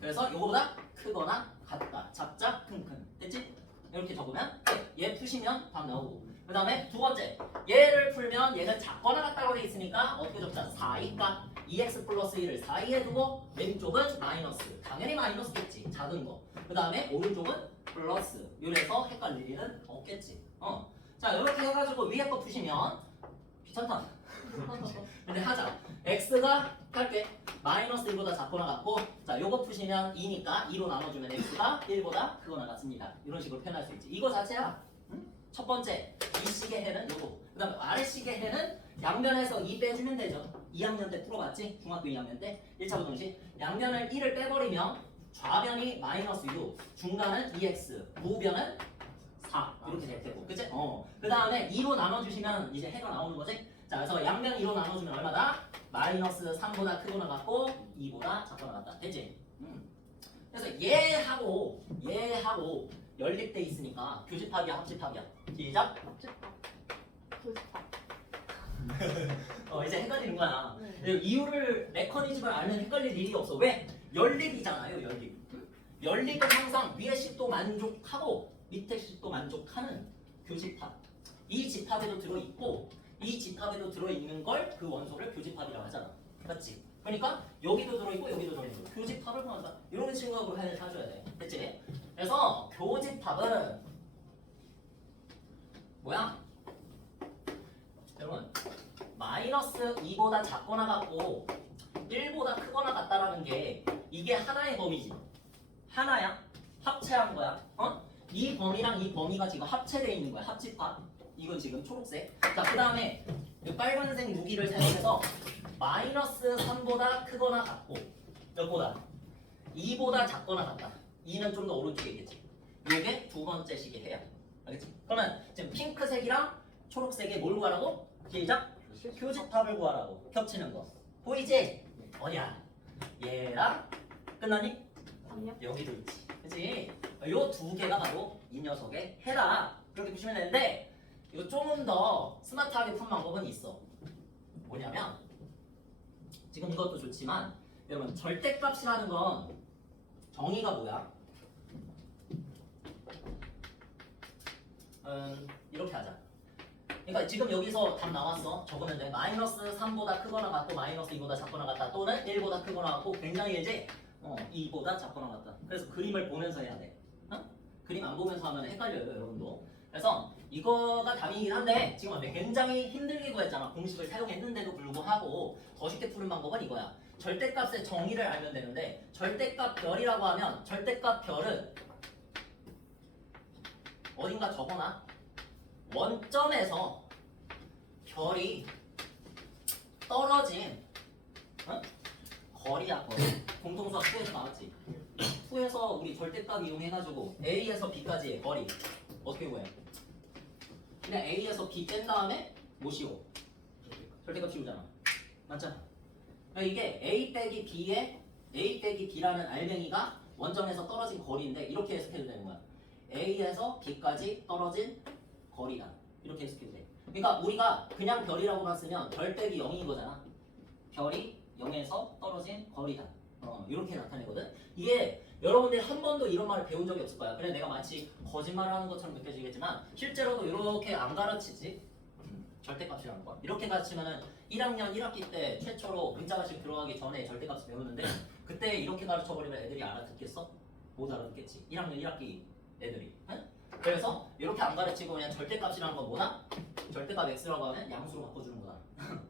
그래서 요거보다 크거나 같다. 작작 큰큰. 됐지? 이렇게 적으면 얘 푸시면 답 나오고 그 다음에 두 번째 얘를 풀면 얘는 작거나 같다고 돼 있으니까 어떻게 적자? 4이니까 2x 플러스 1을 사이에 두고 왼쪽은 마이너스 당연히 마이너스겠지 작은 거그 다음에 오른쪽은 플러스 이래서 헷갈릴 일은 없겠지 자 이렇게 해가지고 위에 거 푸시면 귀찮다 근데 하자 x가 할게 마이너스 1보다 작거나 같고 자 요거 푸시면 2니까 2로 나눠주면 x가 1보다 크거나 같습니다 이런 식으로 표현할 수 있지 이거 자체야 첫 번째 이 식의 해는 요거 그 다음에 아래 식의 해는 양변에서 2 빼주면 되죠 2학년 때 풀어봤지? 중학교 2학년 때 1차 부등식 양변을 1을 빼버리면 좌변이 마이너스 6 중간은 2x 우변은 4 이렇게 될 테고 그치? 그 다음에 2로 나눠주시면 이제 해가 나오는 거지 자 그래서 양변 2로 나눠주면 얼마다? 마이너스 3보다 크거나 같고 2보다 작거나 같다 됐지? 그래서 얘하고 연립돼 있으니까 교집합이야 합집합이야 시작 교집합. 이제 헷갈리는 거야 네. 이유를 메커니즘을 알면 헷갈릴 일이 없어 왜? 연립이잖아요 연립 연립은 항상 위의 식도 만족하고 밑에 식도 만족하는 교집합 이 집합에도 들어있고 이 집합에도 들어있는 걸 그 원소를 교집합이라고 하잖아 맞지? 그러니까 여기도 들어있고 여기도 들어있는 거 교집합을 구한다 이런 생각으로 해줘야 돼 됐지? 그래서 교집합은 뭐야? 여러분 마이너스 2보다 작거나 같고 1보다 크거나 같다라는 게 이게 하나의 범위지 하나야 합체한 거야 이 범위랑 이 범위가 지금 합체되어 있는 거야 합집합 이건 지금 초록색 자 그 다음에 빨간색 무기를 사용해서 마이너스 3보다 크거나 같고 몇보다? 2보다 작거나 같다 2는 좀 더 오른쪽에 있겠지 요게 두 번째 식의 해야 알겠지? 그러면 지금 핑크색이랑 초록색에 뭘 구하라고? 시작! 교집합을 구하라고 겹치는 거 보이지? 어디야? 얘랑 끝나니? 아니요. 여기도 있지 그치? 요 두 개가 바로 이 녀석의 해라 그렇게 보시면 되는데 이거 조금 더 스마트하게 푼 방법은 있어 뭐냐면 지금 이것도 좋지만 여러분 절대값이라는 건 정의가 뭐야? 이렇게 하자 그러니까 지금 여기서 답 나왔어 적으면 돼 마이너스 3보다 크거나 같고 마이너스 2보다 작거나 같다 또는 1보다 크거나 같고 굉장히 일지 2보다 작거나 같다 그래서 그림을 보면서 해야 돼 그림 안 보면서 하면 헷갈려요 여러분도 그래서 이거가 답이긴 한데 지금 굉장히 힘들게 구했잖아 공식을 사용했는데도 불구하고 더 쉽게 푸는 방법은 이거야 절대값의 정의를 알면 되는데 절대값 별이라고 하면 절대값 별은 어딘가 적어놔 원점에서 별이 떨어진 거리야 거리. 공통수학 2에서 나왔지. 2에서 우리 절대값 이용해가지고 A에서 B까지의 거리 어떻게 구해? 그냥 A에서 B 뺀 다음에 뭐 씌워? 절대값 씌우잖아. 맞잖아. 그러니까 이게 A 빼기 B라는 알맹이가 원점에서 떨어진 거리인데 이렇게 해석해도 되는 거야. A에서 B까지 떨어진 거리다. 이렇게 해석해도 돼. 그러니까 우리가 그냥 별이라고만 쓰면 별 빼기 0인 거잖아. 별이 0에서 떨어진 거리다. 이렇게 나타내거든. 이게 여러분들이 한 번도 이런 말을 배운 적이 없을 거야. 그래 내가 마치 거짓말을 하는 것처럼 느껴지겠지만 실제로도 이렇게 안 가르치지. 절대값이라는 거. 이렇게 가르치면은 1학년 1학기 때 최초로 문자가식 들어가기 전에 절대값을 배우는데 그때 이렇게 가르쳐버리면 애들이 알아듣겠어? 못 알아듣겠지. 1학년 1학기 애들이. 응? 그래서 이렇게 안 가르치고 그냥 절대값이라는 건 뭐다? 절대값 x라고 하면 양수로 바꿔주는 거다.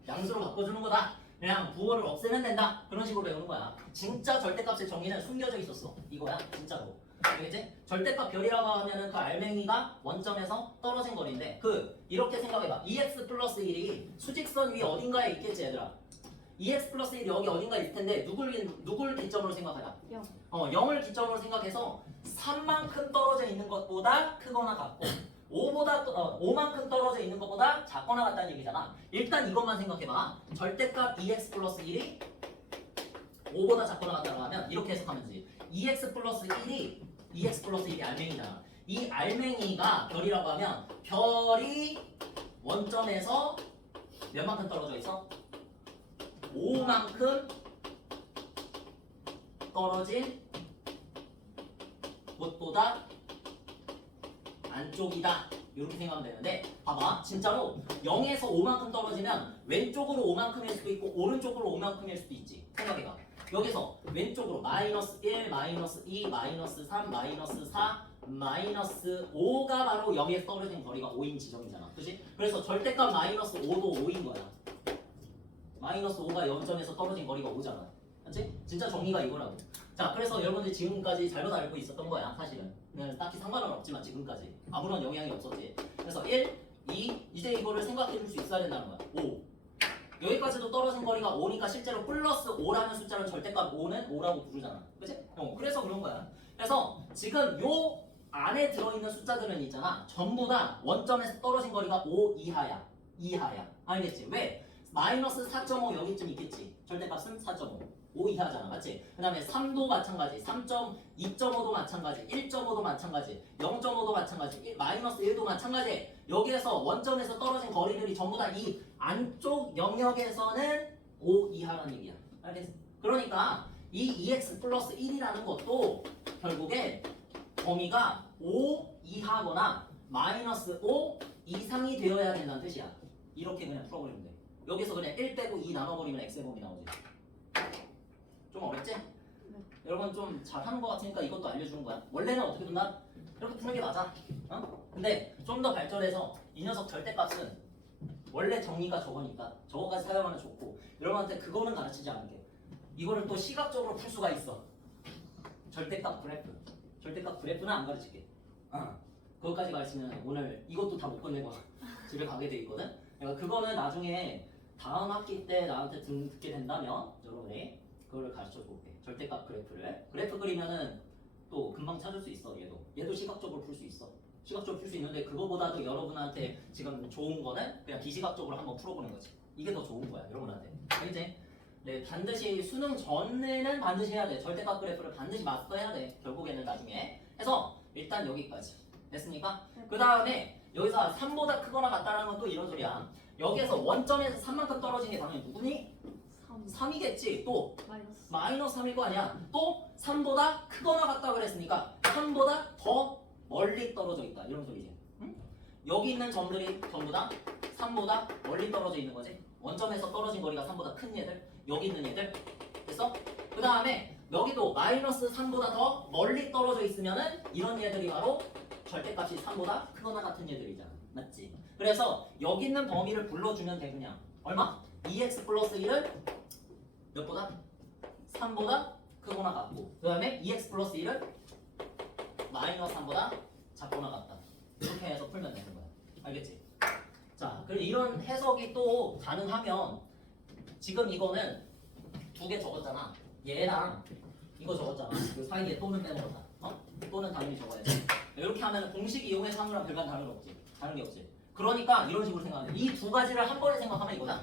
양수로 바꿔주는 거다. 그냥 부호를 없애면 된다. 그런 식으로 배우는 거야. 진짜 절대값의 정의는 숨겨져 있었어. 이거야, 진짜로. 알겠지? 절대값 별이라고 하면은 그 알맹이가 원점에서 떨어진 거리인데 이렇게 생각해봐. 2x 플러스 1이 수직선 위 어딘가에 있겠지 얘들아. 2x 플러스 1이 여기 어딘가에 있을 텐데 누굴 기점으로 생각하냐? 0. 0을 기점으로 생각해서 3만큼 떨어져 있는 것보다 크거나 같고 5만큼 떨어져 있는 것보다 작거나 같다는 얘기잖아. 일단 이것만 생각해봐. 절대값 2x 플러스 1이 5보다 작거나 같다고 하면 이렇게 해석하면 되지. 2x 플러스 1이 알맹이잖아. 이 알맹이가 별이라고 하면 별이 원점에서 몇 만큼 떨어져 있어? 5만큼 떨어진 곳보다 안쪽이다. 이렇게 생각하면 되는데 봐봐. 진짜로 0에서 5만큼 떨어지면 왼쪽으로 5만큼일 수도 있고 오른쪽으로 5만큼일 수도 있지. 생각해봐. 여기서 왼쪽으로 마이너스 1, 마이너스 2, 마이너스 3, 마이너스 4, 마이너스 5가 바로 0에서 떨어진 거리가 5인 지점이잖아. 그치? 그래서 절대값 마이너스 5도 5인 거야. 마이너스 5가 0점에서 떨어진 거리가 5잖아. 맞지? 진짜 정의가 이거라고. 자, 그래서 여러분들 지금까지 잘못 알고 있었던 거야, 사실은. 딱히 상관은 없지만 지금까지. 아무런 영향이 없었지. 그래서 1, 2, 이제 이거를 생각해 줄 수 있어야 된다는 거야. 5. 여기까지도 떨어진 거리가 5니까 실제로 플러스 5라는 숫자는 절대값 5는 5라고 부르잖아. 그치? 그래서 그런 거야. 그래서 지금 요 안에 들어있는 숫자들은 있잖아. 전부 다 원점에서 떨어진 거리가 5 이하야. 알겠지? 왜? 마이너스 4.5 여기쯤 있겠지. 절대값은 4.5. 5 이하잖아. 맞지? 그 다음에 3도 마찬가지, 2.5도 마찬가지, 1.5도 마찬가지, 0.5도 마찬가지, 마이너스 1도 마찬가지. 여기에서 원점에서 떨어진 거리들이 전부 다 이 안쪽 영역에서는 5 이하라는 얘기야. 알겠어? 그러니까 이 2x 플러스 1이라는 것도 결국에 범위가 5 이하거나 마이너스 5 이상이 되어야 된다는 뜻이야. 이렇게 그냥 풀어버리면 돼. 여기서 그냥 1 빼고 2 나눠버리면 x의 범위 나오지. 좀 어렵지? 네. 여러분 좀 잘하는 것 같으니까 이것도 알려주는 거야. 원래는 어떻게 둔다? 이렇게 푸는 게 맞아. 근데 좀 더 발전해서 이 녀석 절대값은 원래 정의가 저거니까 저거까지 사용하면 좋고 여러분한테 그거는 가르치지 않을게. 이거를 또 시각적으로 풀 수가 있어. 절대값 그래프. 절대값 그래프는 안 가르칠게. 그것까지 가르치면 오늘 이것도 다 못 끝내고 집에 가게 돼 있거든. 그러니까 그거는 나중에 다음 학기 때 나한테 듣게 된다면 여러분이 그거를 가르쳐 볼게. 절대값 그래프를. 그래프 그리면은 또 금방 찾을 수 있어. 얘도 시각적으로 풀 수 있어. 시각적으로 풀 수 있는데 그거보다도 여러분한테 지금 좋은 거는 그냥 비시각적으로 한번 풀어보는 거지. 이게 더 좋은 거야 여러분한테. 알겠지? 네, 반드시 수능 전에는 반드시 해야 돼. 절대값 그래프를 반드시 마스터해야 돼. 결국에는 나중에. 해서 일단 여기까지. 됐습니까? 그 다음에 여기서 3보다 크거나 같다는 건 또 이런 소리야. 여기에서 원점에서 3만큼 떨어진 게 당연히 누구니? 3. 3이겠지. 또 마이너스. 마이너스 3일 거 아니야. 또 3보다 크거나 같다 그랬으니까 3보다 더 멀리 떨어져 있다. 이런 소리지. 응? 여기 있는 점들이 전부 다 3보다 멀리 떨어져 있는 거지. 원점에서 떨어진 거리가 3보다 큰 얘들. 여기 있는 얘들. 됐어? 그 다음에 여기도 마이너스 3보다 더 멀리 떨어져 있으면은 이런 얘들이 바로 절대값이 3보다 크거나 같은 얘들이잖아. 맞지? 그래서 여기 있는 범위를 불러주면 돼 그냥. 얼마? 2x 플러스 1은 몇보다? 3보다 크거나 같고 그 다음에 2x 플러스 1은 마이너스 3보다 작거나 같다. 이렇게 해서 풀면 되는 거야. 알겠지? 자, 그리고 이런 해석이 또 가능하면 지금 이거는 두 개 적었잖아. 얘랑 이거 적었잖아. 그 사이에 또는 빼먹었다. 또는 당연히 적어야지. 이렇게 하면 공식 이용해서 한 거랑 별반 다른 거 없지. 다른 게 없지. 그러니까 이런 식으로 생각하면 이 두 가지를 한 번에 생각하면 이거다.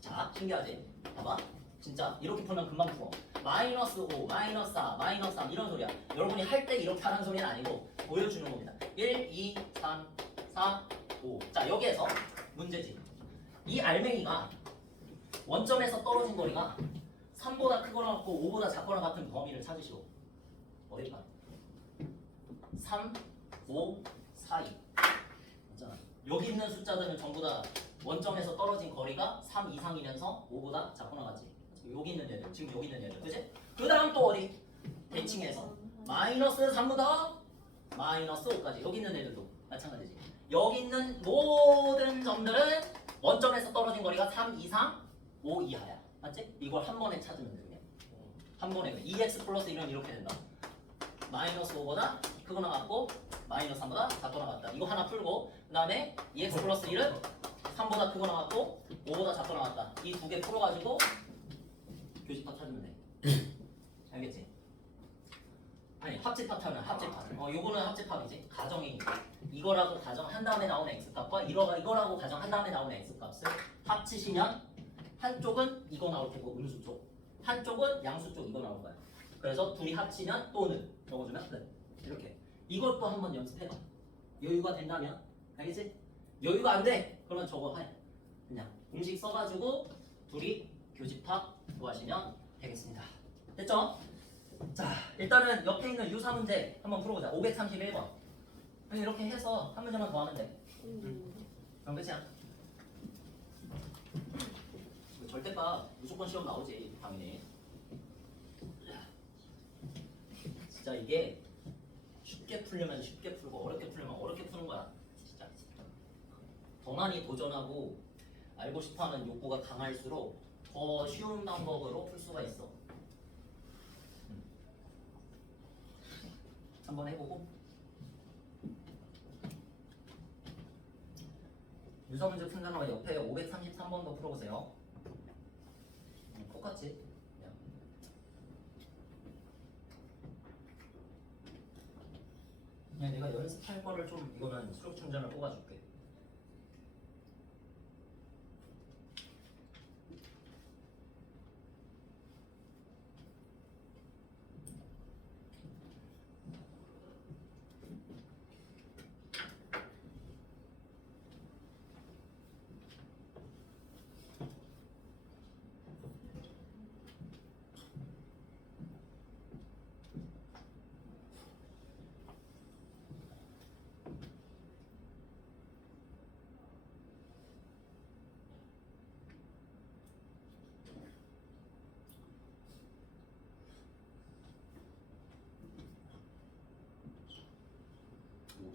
자, 신기하지? 봐봐. 진짜 이렇게 풀면 금방 풀어. 마이너스 5, 마이너스 4, 마이너스 3 이런 소리야. 여러분이 할 때 이렇게 하는 소리는 아니고 보여주는 겁니다. 1, 2, 3, 4, 5. 자, 여기에서 문제지. 이 알맹이가 원점에서 떨어진 거리가 3보다 크거나 같고 5보다 작거나 같은 범위를 찾으시오. 어딜까? 3, 5, 4, 2. 맞잖아. 여기 있는 숫자들은 전부 다 원점에서 떨어진 거리가 3 이상이면서 5보다 작거나 같지. 여기 있는 애들, 지금 여기 있는 애들, 그치? 그 다음 또 어디? 대칭해서 마이너스 3보다 마이너스 5까지. 여기 있는 애들도 마찬가지지. 여기 있는 모든 점들은 원점에서 떨어진 거리가 3 이상, 5 이하야. 맞지? 이걸 한 번에 찾으면 돼. 그냥. 한 번에 2x 플러스 1은 이렇게 된다. 마이너스 5보다 크거나 같고 마이너스 3보다 작거나 같다. 이거 하나 풀고 그 다음에 2x 플러스 1은 3보다 크거나 같고 5보다 작거나 같다. 이 두 개 풀어가지고 교집합 찾으면 돼. 알겠지? 아니 합집합하면 합집합. 요거는 합집합이지. 가정이 이거라고 가정한 다음에 나오는 x값과 이거라고 가정한 다음에 나오는 x값을 합치시면 한쪽은 이거 나올 테고 음수 쪽, 한쪽은 양수 쪽 이거 나올 거야. 그래서 둘이 합치면 또는 적어주면 돼. 이렇게. 이것도 한번 연습해봐. 여유가 된다면, 알겠지? 여유가 안 돼. 그러면 저거 해. 그냥 공식 써가지고 둘이 교집합 구하시면 되겠습니다. 됐죠? 자, 일단은 옆에 있는 유사 문제 한번 풀어보자. 531번. 이렇게 해서 한 문제만 더 하면 돼. 그럼 끝이야. 절대값 무조건 시험 나오지, 당연히. 진짜 이게 쉽게 풀려면 쉽게 풀고 어렵게 풀려면 어렵게 푸는 거야. 진짜. 더 많이 도전하고 알고 싶어하는 욕구가 강할수록 더 쉬운 방법으로 풀 수가 있어. 한번 해보고. 유사 문제 푼다는 거 옆에 533번도 풀어보세요. 똑같이. 그냥 내가 연습할 거를 좀 이거는 수력 충전을 뽑아줄게.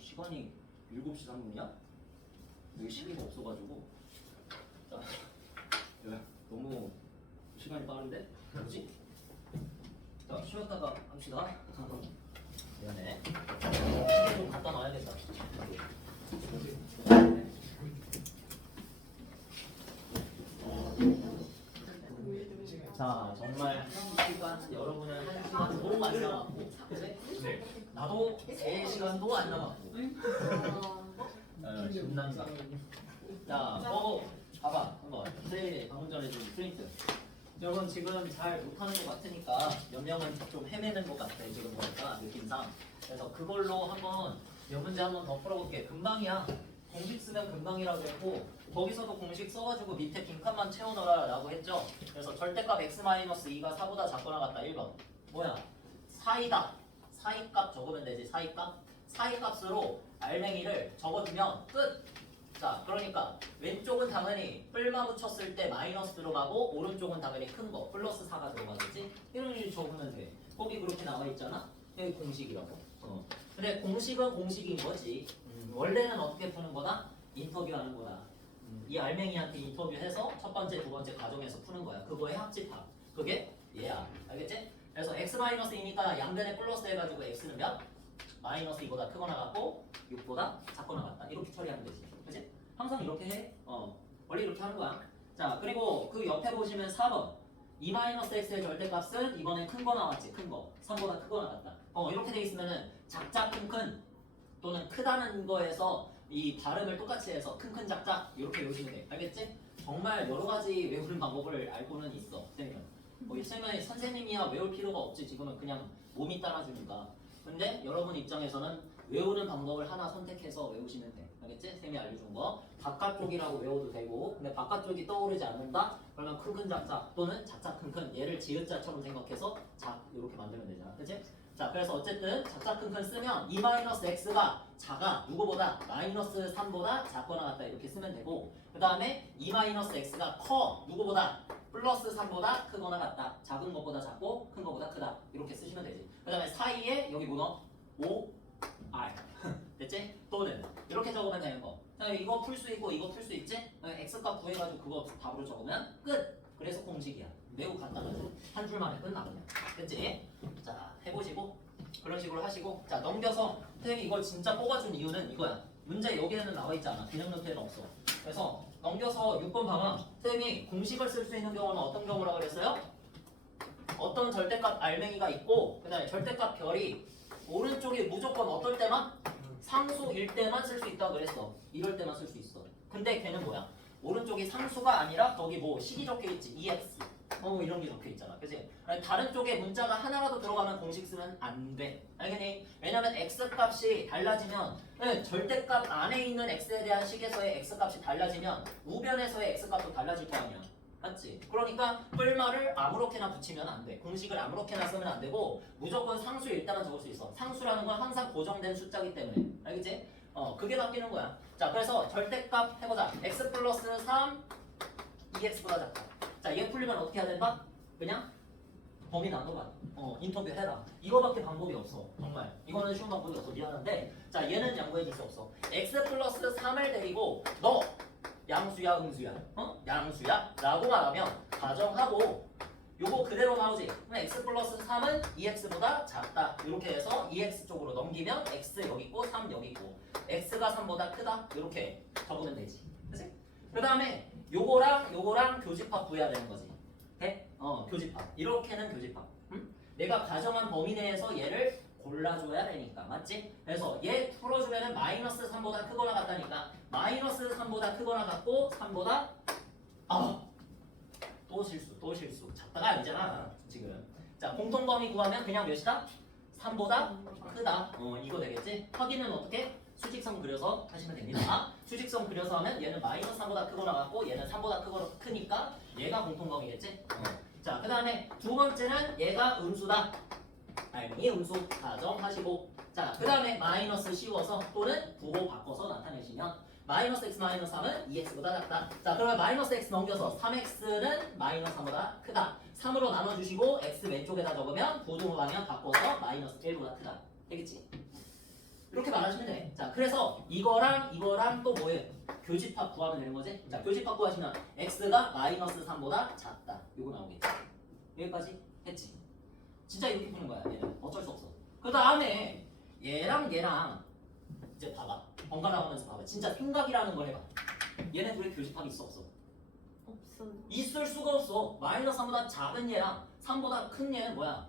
시간이 7시 3분이야? 여기 시계가 없어가지고. 자, 야, 너무 시간이 빠른데? 뭐지? 자, 쉬었다가 합시다. 미안해. 시계 좀 갖다 놔야겠다. 자, 정말 1시간, 여러분은 1시간 너무 많이 남았고, 그치? 네. 나도 3시간도 안 남았고. 신난다. 자, 봐봐. 한번. 선생님이 방금 전에 좀 프린트. 여러분 지금 잘 못하는 것 같으니까 몇 명은 좀 헤매는 것 같아. 지금 보니까 느낌상. 그래서 그걸로 한번 몇 문제 한번 더 풀어볼게. 금방이야. 공식 쓰면 금방이라고 했고 거기서도 공식 써가지고 밑에 빈칸만 채워넣으라 라고 했죠. 그래서 절대값 x-2가 4보다 작거나 같다. 1번. 뭐야? 사이다. 사이값 적으면 되지. 사이값. 사이값으로 알맹이를 적어주면 끝. 자, 그러니까 왼쪽은 당연히 뿔마 붙였을 때 마이너스 들어가고 오른쪽은 당연히 큰 거 플러스 4가 들어가겠지. 이런 식으로 적으면 돼. 거기 그렇게 나와 있잖아. 여기 공식이라고. 근데 공식은 공식인 거지. 원래는 어떻게 푸는 거다? 인터뷰하는 거다. 이 알맹이한테 인터뷰해서 첫 번째, 두 번째 과정에서 푸는 거야. 그거의 합집합. 그게 얘야. 알겠지? 그래서 x-2니까 양변에 플러스 해가지고 x는 몇? 마이너스 2보다 크거나 같고 6보다 작거나 같다. 이렇게 처리하면 되지. 그치? 항상 이렇게 해. 원래 이렇게 하는 거야. 자, 그리고 그 옆에 보시면 4번. 2-x의 절대값은 이번엔 큰 거 나왔지. 큰 거. 3보다 크거 나왔다. 이렇게 돼 있으면은 작작 큰큰 또는 크다는 거에서 이 발음을 똑같이 해서 큰큰 작작 이렇게 외우시면 돼. 알겠지? 정말 여러 가지 외우는 방법을 알고는 있어. 선생님이야 외울 필요가 없지. 지금은 그냥 몸이 따라주니까. 근데 여러분 입장에서는 외우는 방법을 하나 선택해서 외우시면 돼. 알겠지? 쌤이 알려준 거. 바깥쪽이라고 외워도 되고, 근데 바깥쪽이 떠오르지 않는다? 그러면 큰큰 작작 또는 작작 큰큰 얘를 지읒자처럼 생각해서 작 이렇게 만들면 되잖아. 그치? 자, 그래서 어쨌든 작작 큰큰 쓰면 2-x가 작아 누구보다 마이너스 3보다 작거나 같다 이렇게 쓰면 되고, 그 다음에 2-x가 커 누구보다 플러스 3보다 크거나 같다. 작은 것보다 작고 큰 것보다 크다 이렇게 쓰시면 되지. 그 다음에 사이에 여기 뭐 넣어? O, R 됐지? 또는 이렇게 적으면 되는 거. 자, 이거 풀 수 있고 이거 풀 수 있지? x값 구해가지고 그거 답으로 적으면 끝! 그래서 공식이야. 매우 간단하죠? 한 줄만에 끝나 그냥. 됐지? 자, 해보시고 그런 식으로 하시고, 자, 넘겨서 선생님이 이걸 진짜 뽑아준 이유는 이거야. 문제 여기에는 나와 있지 않아. 기능 노트에는 없어. 그래서 넘겨서 6번 봐봐. 선생님이 공식을 쓸 수 있는 경우는 어떤 경우라 그랬어요? 어떤 절대값 알맹이가 있고, 그 다음에 절대값 별이 오른쪽에 무조건 어떨 때만? 상수일 때만 쓸 수 있다고 그랬어. 이럴 때만 쓸 수 있어. 근데 걔는 뭐야? 오른쪽이 상수가 아니라 거기 뭐 식이 적혀 있지. EX 이런 게 적혀 있잖아. 그치? 아니, 다른 쪽에 문자가 하나라도 들어가면 공식 쓰면 안 돼. 알겠니? 왜냐면 x 값이 달라지면 절대값 안에 있는 x에 대한 식에서의 x 값이 달라지면 우변에서의 x 값도 달라질 거 아니야. 맞지? 그러니까 뿔말을 아무렇게나 붙이면 안 돼. 공식을 아무렇게나 쓰면 안 되고 무조건 상수일 때만 적을 수 있어. 상수라는 건 항상 고정된 숫자기 때문에. 알겠지? 그게 바뀌는 거야. 자, 그래서 절대값 해보자. x 플러스 3 2x보다 작다. 자, 얘 풀리면 어떻게 해야 된다? 그냥 범위 나눠봐. 인터뷰 해라. 이거밖에 방법이 없어. 정말. 이거는 쉬운 방법이 없어. 미안한데. 자, 얘는 양보해 줄 수 없어. x 플러스 3을 데리고 너 양수야 음수야? 양수야? 라고 말하면 가정하고 요거 그대로 나오지. 그럼 x 플러스 3은 2x보다 작다. 이렇게 해서 2x 쪽으로 넘기면 x 여기 있고 3 여기 있고 x가 3보다 크다. 이렇게 적으면 되지. 그치? 그 다음에 요거랑 교집합 구해야 되는 거지. 돼? 교집합. 이렇게는 교집합. 응? 내가 가정한 범위 내에서 얘를 골라줘야 되니까. 맞지? 그래서 얘 풀어주면은 마이너스 3보다 크거나 같다니까. 마이너스 3보다 크거나 같고 3보다 또 실수. 작다가 아니잖아 지금. 자, 공통범위 구하면 그냥 몇이다? 3보다 크다. 이거 되겠지? 확인은 어떻게? 수직선 그려서 하시면 됩니다. 수직선 그려서 하면 얘는 마이너스 3보다 크거나 같고 얘는 3보다 크니까 얘가 공통범위겠지? 자, 그 다음에 두 번째는 얘가 음수다. 알맹이 음수 가정하시고, 자, 그 다음에 마이너스 씌워서 또는 부호 바꿔서 나타내시면 마이너스 x 마이너스 3은 2x보다 작다. 자, 그러면 마이너스 x 넘겨서 3x는 마이너스 3보다 크다. 3으로 나눠주시고 x 왼쪽에다 적으면 부등호 방향 바꿔서 마이너스 1보다 크다. 되겠지? 이렇게 말하시면 돼. 자, 그래서 이거랑 또 뭐예요? 교집합 구하면 되는 거지? 자, 교집합 구하시면 x가 마이너스 3보다 작다. 요거 나오겠지? 여기까지 했지? 진짜 이렇게 푸는 거야. 얘는 어쩔 수 없어. 그 다음에 얘랑 이제 봐봐. 번갈아 가면서 봐봐. 진짜 생각이라는 걸 해봐. 얘네 둘이 교집합이 있어 없어? 없어. 있을 수가 없어. 마이너스 3보다 작은 얘랑 3보다 큰 얘는 뭐야?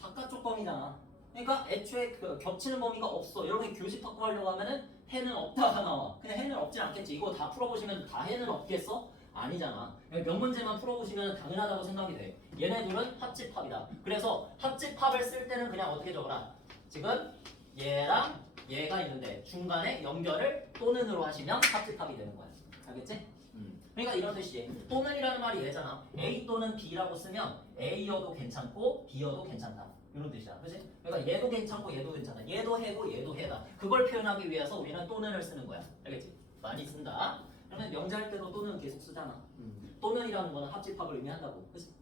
바깥쪽 범위잖아. 그러니까 애초에 겹치는 범위가 없어. 여러분이 교집합 구하려고 하면은 해는 없다가 나와. 그냥 해는 없진 않겠지. 이거 다 풀어보시면 다 해는 없겠어? 아니잖아. 몇 문제만 풀어보시면 당연하다고 생각이 돼. 얘네 둘은 합집합이다. 그래서 합집합을 쓸 때는 그냥 어떻게 적어라. 지금 얘랑 얘가 있는데 중간에 연결을 또는으로 하시면 합집합이 되는 거야. 알겠지? 그러니까 이런 뜻이지. 또는이라는 말이 얘잖아. A 또는 B라고 쓰면 A여도 괜찮고 B여도 괜찮다. 이런 뜻이야. 그치? 그러니까 얘도 괜찮고 얘도 괜찮아. 얘도 해고 얘도 해다. 그걸 표현하기 위해서 우리는 또는을 쓰는 거야. 알겠지? 많이 쓴다. 그러면 명제할 때도 또는 계속 쓰잖아. 또는이라는 거는 합집합을 의미한다고. 그치?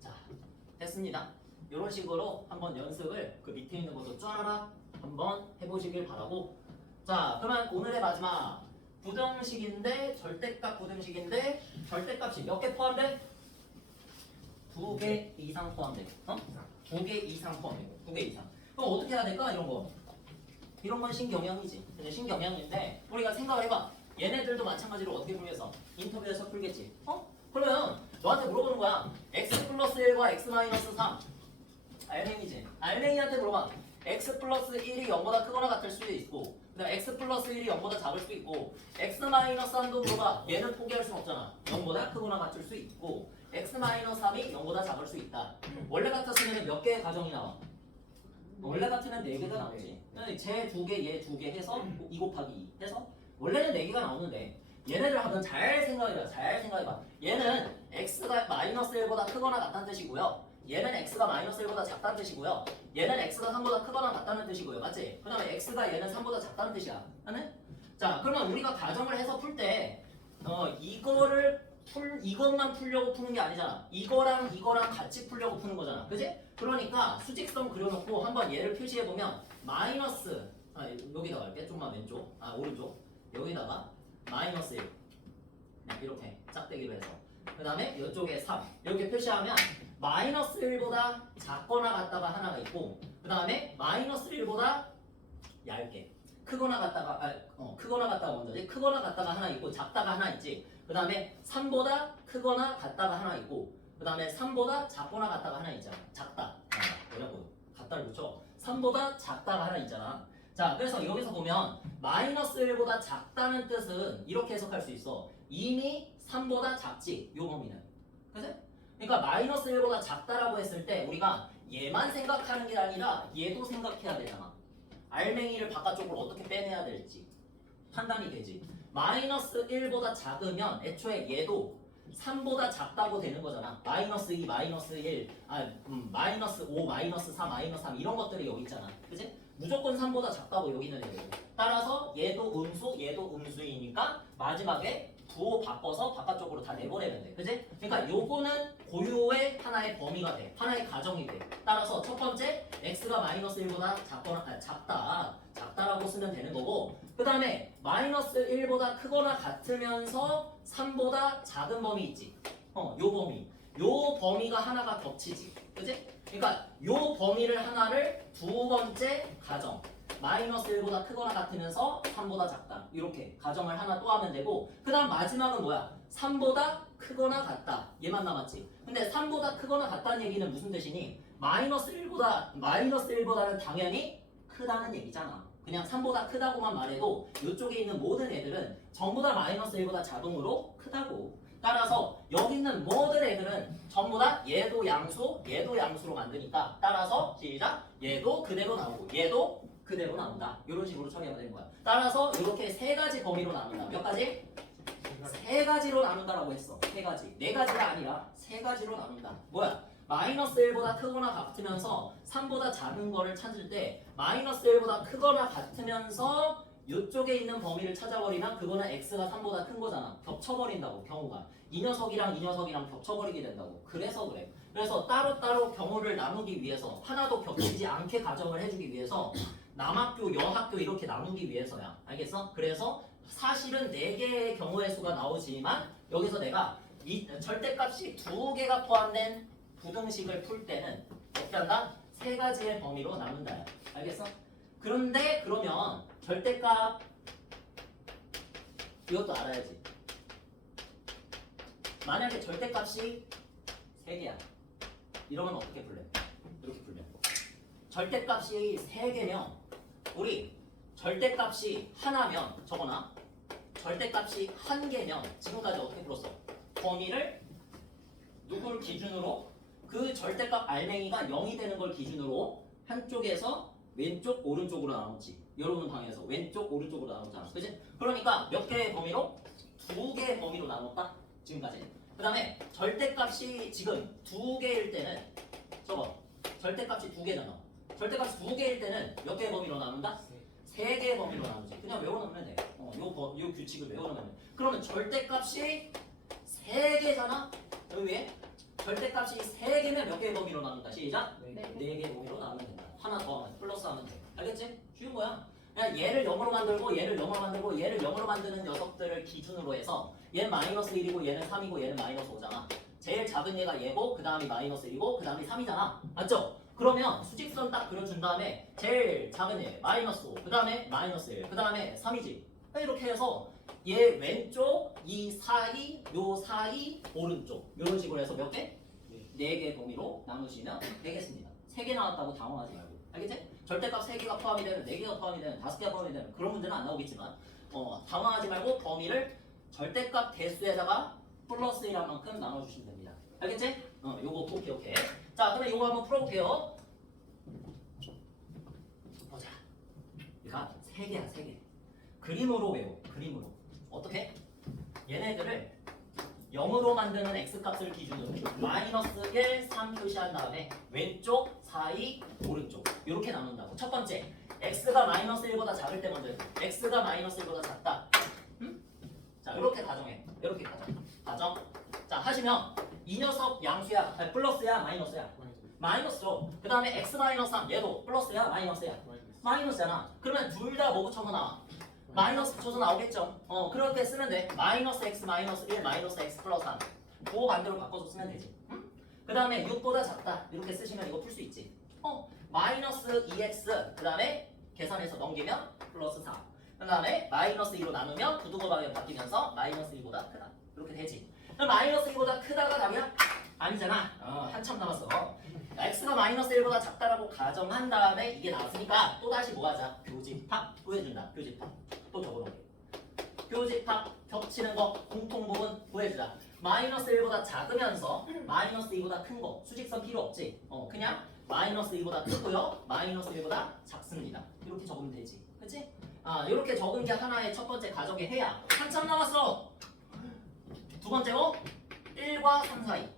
자, 됐습니다. 이런 식으로 한번 연습을 그 밑에 있는 것도 쫙 한번 해보시길 바라고. 자, 그러면 오늘의 마지막 부등식인데 절대값 부등식인데 절대값이 몇 개 포함돼? 2개 이상 포함돼. 2개 이상 포함돼. 2개 이상. 그럼 어떻게 해야 될까? 이런 건 신경영이지. 근데 신경영인데 우리가 생각을 해봐. 얘네들도 마찬가지로 어떻게 풀겠어? 인터뷰에서 풀겠지. 그러면 너한테 물어보는 거야. x 플러스 1과 x 마이너스 3. 알맹이지. 알맹이한테 물어봐. x 플러스 1이 0보다 크거나 같을 수도 있고, 그다음 x 플러스 1이 0보다 작을 수도 있고, x 마이너스 3도 물어봐. 얘는 포기할 수는 없잖아. 0보다 크거나 같을 수 있고, x 마이너스 3이 0보다 작을 수 있다. 원래 같았으면 몇 개의 가정이 나와? 원래 같으면 4개가 나오지. 쟤 2개, 얘 2개 해서 2 곱하기 2 해서 원래는 4개가 나오는데 얘네들 한번 잘 생각해봐. 잘 생각해봐. 얘는 x가 마이너스 1보다 크거나 같다는 뜻이고요. 얘는 x가 마이너스 1보다 작다는 뜻이고요. 얘는 x가 3보다 크거나 같다는 뜻이고요. 맞지? 그 다음에 x가 얘는 3보다 작다는 뜻이야. 맞네? 자, 그러면 우리가 가정을 해서 풀 때 이것만 풀려고 푸는 게 아니잖아. 이거랑 같이 풀려고 푸는 거잖아. 그지? 그러니까 수직선 그려놓고 한번 얘를 표시해보면 마이너스 여기다가 할게. 좀만 왼쪽. 오른쪽. 여기다가 마이너스 1 이렇게 짝대기로 해서 그 다음에 이쪽에 3 이렇게 표시하면 마이너스 1보다 작거나 같다가 하나가 있고 그 다음에 마이너스 1보다 얇게 크거나 같다가 먼저지. 크거나 같다가 하나 있고 작다가 하나 있지. 그 다음에 3보다 크거나 같다가 하나 있고 그 다음에 3보다 작거나 같다가 하나 있잖아. 작다. 뭐냐고 같다를 붙여. 3보다 작다가 하나 있잖아. 자, 그래서 여기서 보면 마이너스 1보다 작다는 뜻은 이렇게 해석할 수 있어. 이미 3보다 작지, 요 범위는. 그치? 그러니까 마이너스 1보다 작다라고 했을 때 우리가 얘만 생각하는 게 아니라 얘도 생각해야 되잖아. 알맹이를 바깥쪽으로 어떻게 빼내야 될지 판단이 되지. 마이너스 1보다 작으면 애초에 얘도 3보다 작다고 되는 거잖아. 마이너스 2, 마이너스 1, 마이너스 5, 마이너스 4, 마이너스 3 이런 것들이 여기 있잖아. 그치? 무조건 3보다 작다고 여기 있는 애들. 따라서 얘도 음수, 얘도 음수이니까 마지막에 부호 바꿔서 바깥쪽으로 다 내보내면 돼. 그치? 그러니까 요거는 고유의 하나의 범위가 돼. 하나의 가정이 돼. 따라서 첫 번째 x가 마이너스 1보다 작다라고 쓰면 되는 거고 그 다음에 마이너스 1보다 크거나 같으면서 3보다 작은 범위 있지. 요 범위. 요 범위가 하나가 겹치지. 그치? 그러니까 요 범위를 하나를 두 번째 가정. 마이너스 1보다 크거나 같으면서 3보다 작다. 이렇게 가정을 하나 또 하면 되고 그 다음 마지막은 뭐야? 3보다 크거나 같다. 얘만 남았지. 근데 3보다 크거나 같다는 얘기는 무슨 뜻이니? 마이너스 1보다는 당연히 크다는 얘기잖아. 그냥 3보다 크다고만 말해도 이쪽에 있는 모든 애들은 전부 다 마이너스 1보다 자동으로 크다고. 따라서 여기 있는 모든 애들은 전부 다 얘도 양수, 얘도 양수로 만드니까 따라서 시작! 얘도 그대로 나오고 얘도 그대로 나온다. 이런 식으로 처리하면 되는 거야. 따라서 이렇게 세 가지 범위로 나눈다. 몇 가지? 세 가지로 나눈다라고 했어. 세 가지. 네 가지가 아니라 세 가지로 나눈다. 뭐야? 마이너스 1보다 크거나 같으면서 3보다 작은 거를 찾을 때 마이너스 1보다 크거나 같으면서 이쪽에 있는 범위를 찾아버리면 그거는 x가 3보다 큰 거잖아. 겹쳐버린다고 경우가. 이 녀석이랑 이 녀석이랑 겹쳐버리게 된다고. 그래서 그래. 그래서 따로따로 경우를 나누기 위해서 하나도 겹치지 않게 가정을 해주기 위해서 남학교, 여학교 이렇게 나누기 위해서야. 알겠어? 그래서 사실은 4개의 경우의 수가 나오지만 여기서 내가 이 절대값이 2개가 포함된 부등식을 풀 때는 어떻게 한다? 3가지의 범위로 나눈다. 알겠어? 그런데 그러면 절대값 이것도 알아야지. 만약에 절대값이 3개야. 이러면 어떻게 풀래? 이렇게 풀면 절대값이 3개면 우리 절대값이 하나면 적어놔. 절대값이 1개면 지금까지 어떻게 풀었어? 범위를 누구를 기준으로 그 절대값 알맹이가 0이 되는 걸 기준으로 한쪽에서 왼쪽 오른쪽으로 나눴지. 여러분 방에서 왼쪽 오른쪽으로 나눴잖아. 그치? 그러니까 몇 개의 범위로? 2개의 범위로 나눴다. 지금까지. 그 다음에 절대값이 지금 2개일 때는 저거 절대값이 2개잖아. 절대값이 2개일 때는 몇 개의 범위로 나눈다? 3개의 범위로 나누지. 그냥 외워놓으면 돼. 요 규칙을 외워놓으면 돼. 그러면 절대값이 3개잖아. 여기 위에 절대값이 3개면 몇 개의 범위로 나눈다. 시작. 네. 4개의 범위로 나누면 된다. 하나 더 하면 플러스 하면 돼. 알겠지? 쉬운 거야. 그냥 얘를 0으로 만들고 얘를 0으로 만들고 얘를 0으로 만드는 녀석들을 기준으로 해서 얘는 마이너스 1이고 얘는 3이고 얘는 마이너스 5잖아. 제일 작은 얘가 얘고 그 다음이 마이너스 1이고 그 다음이 3이잖아. 맞죠? 그러면 수직선 딱 그려준 다음에 제일 작은 얘 마이너스 5, 그 다음에 마이너스 1, 그 다음에 3이지. 이렇게 해서 얘 왼쪽, 이 사이, 요 사이, 오른쪽 이런 식으로 해서 몇 개? 네 개 범위로 나누시면 되겠습니다. 3개 나왔다고 당황하지 말고. 알겠지? 절대값 3개가 포함이 되는, 4개가 포함이 되는, 5개가 포함이 되는 그런 문제는 안 나오겠지만 당황하지 말고 범위를 절대값 개수에다가 플러스 1한 만큼 나눠주시면 됩니다. 알겠지? 요거 오케이. 자, 그럼 요거 한번 풀어볼게요. 보자. 그러니까 3개야, 3개. 그림으로 외워. 그림으로. 어떻게? 얘네들을 0으로 만드는 x값을 기준으로 마이너스 1, 3 표시한 다음에 왼쪽, 사이, 오른쪽 이렇게 나눈다고. 첫 번째, x가 마이너스 1보다 작을 때 먼저 해줘. x가 마이너스 1보다 작다. 자, 이렇게 가정해. 이렇게 가정. 자, 하시면 이 녀석 양수야. 아니, 플러스야, 마이너스야? 마이너스로. 그 다음에 x 마이너스 3 얘도 플러스야, 마이너스야? 마이너스잖아. 그러면 둘 다 뭐 붙여서 나와? 마이너스 붙여서 나오겠죠. 그렇게 쓰면 돼. 마이너스 x 마이너스 1 마이너스 x 플러스 3. 그거 반대로 바꿔서 쓰면 되지. 그 다음에 6보다 작다. 이렇게 쓰시면 이거 풀 수 있지. 마이너스 2x. 그 다음에 계산해서 넘기면 플러스 4. 그 다음에 마이너스 2로 나누면 부두고 방향 바뀌면서 마이너스 1보다 크다. 이렇게 되지. 그럼 마이너스 1보다 크다가 답이야? 아니잖아. 한참 남았어. x가 마이너스 1보다 작다라고 가정한 다음에 이게 나왔으니까 또다시 뭐 하자? 교집합 구해준다. 교집합. 또 적어놓을게. 교집합 겹치는 거 공통부분 구해주자. 마이너스 1보다 작으면서 마이너스 2보다 큰 거 수직선 필요 없지. 그냥 마이너스 2보다 크고요. 마이너스 1보다 작습니다. 이렇게 적으면 되지. 그치? 이렇게 적은 게 하나의 첫 번째 가정의 해야. 한참 남았어. 두 번째로 1과 3 사이.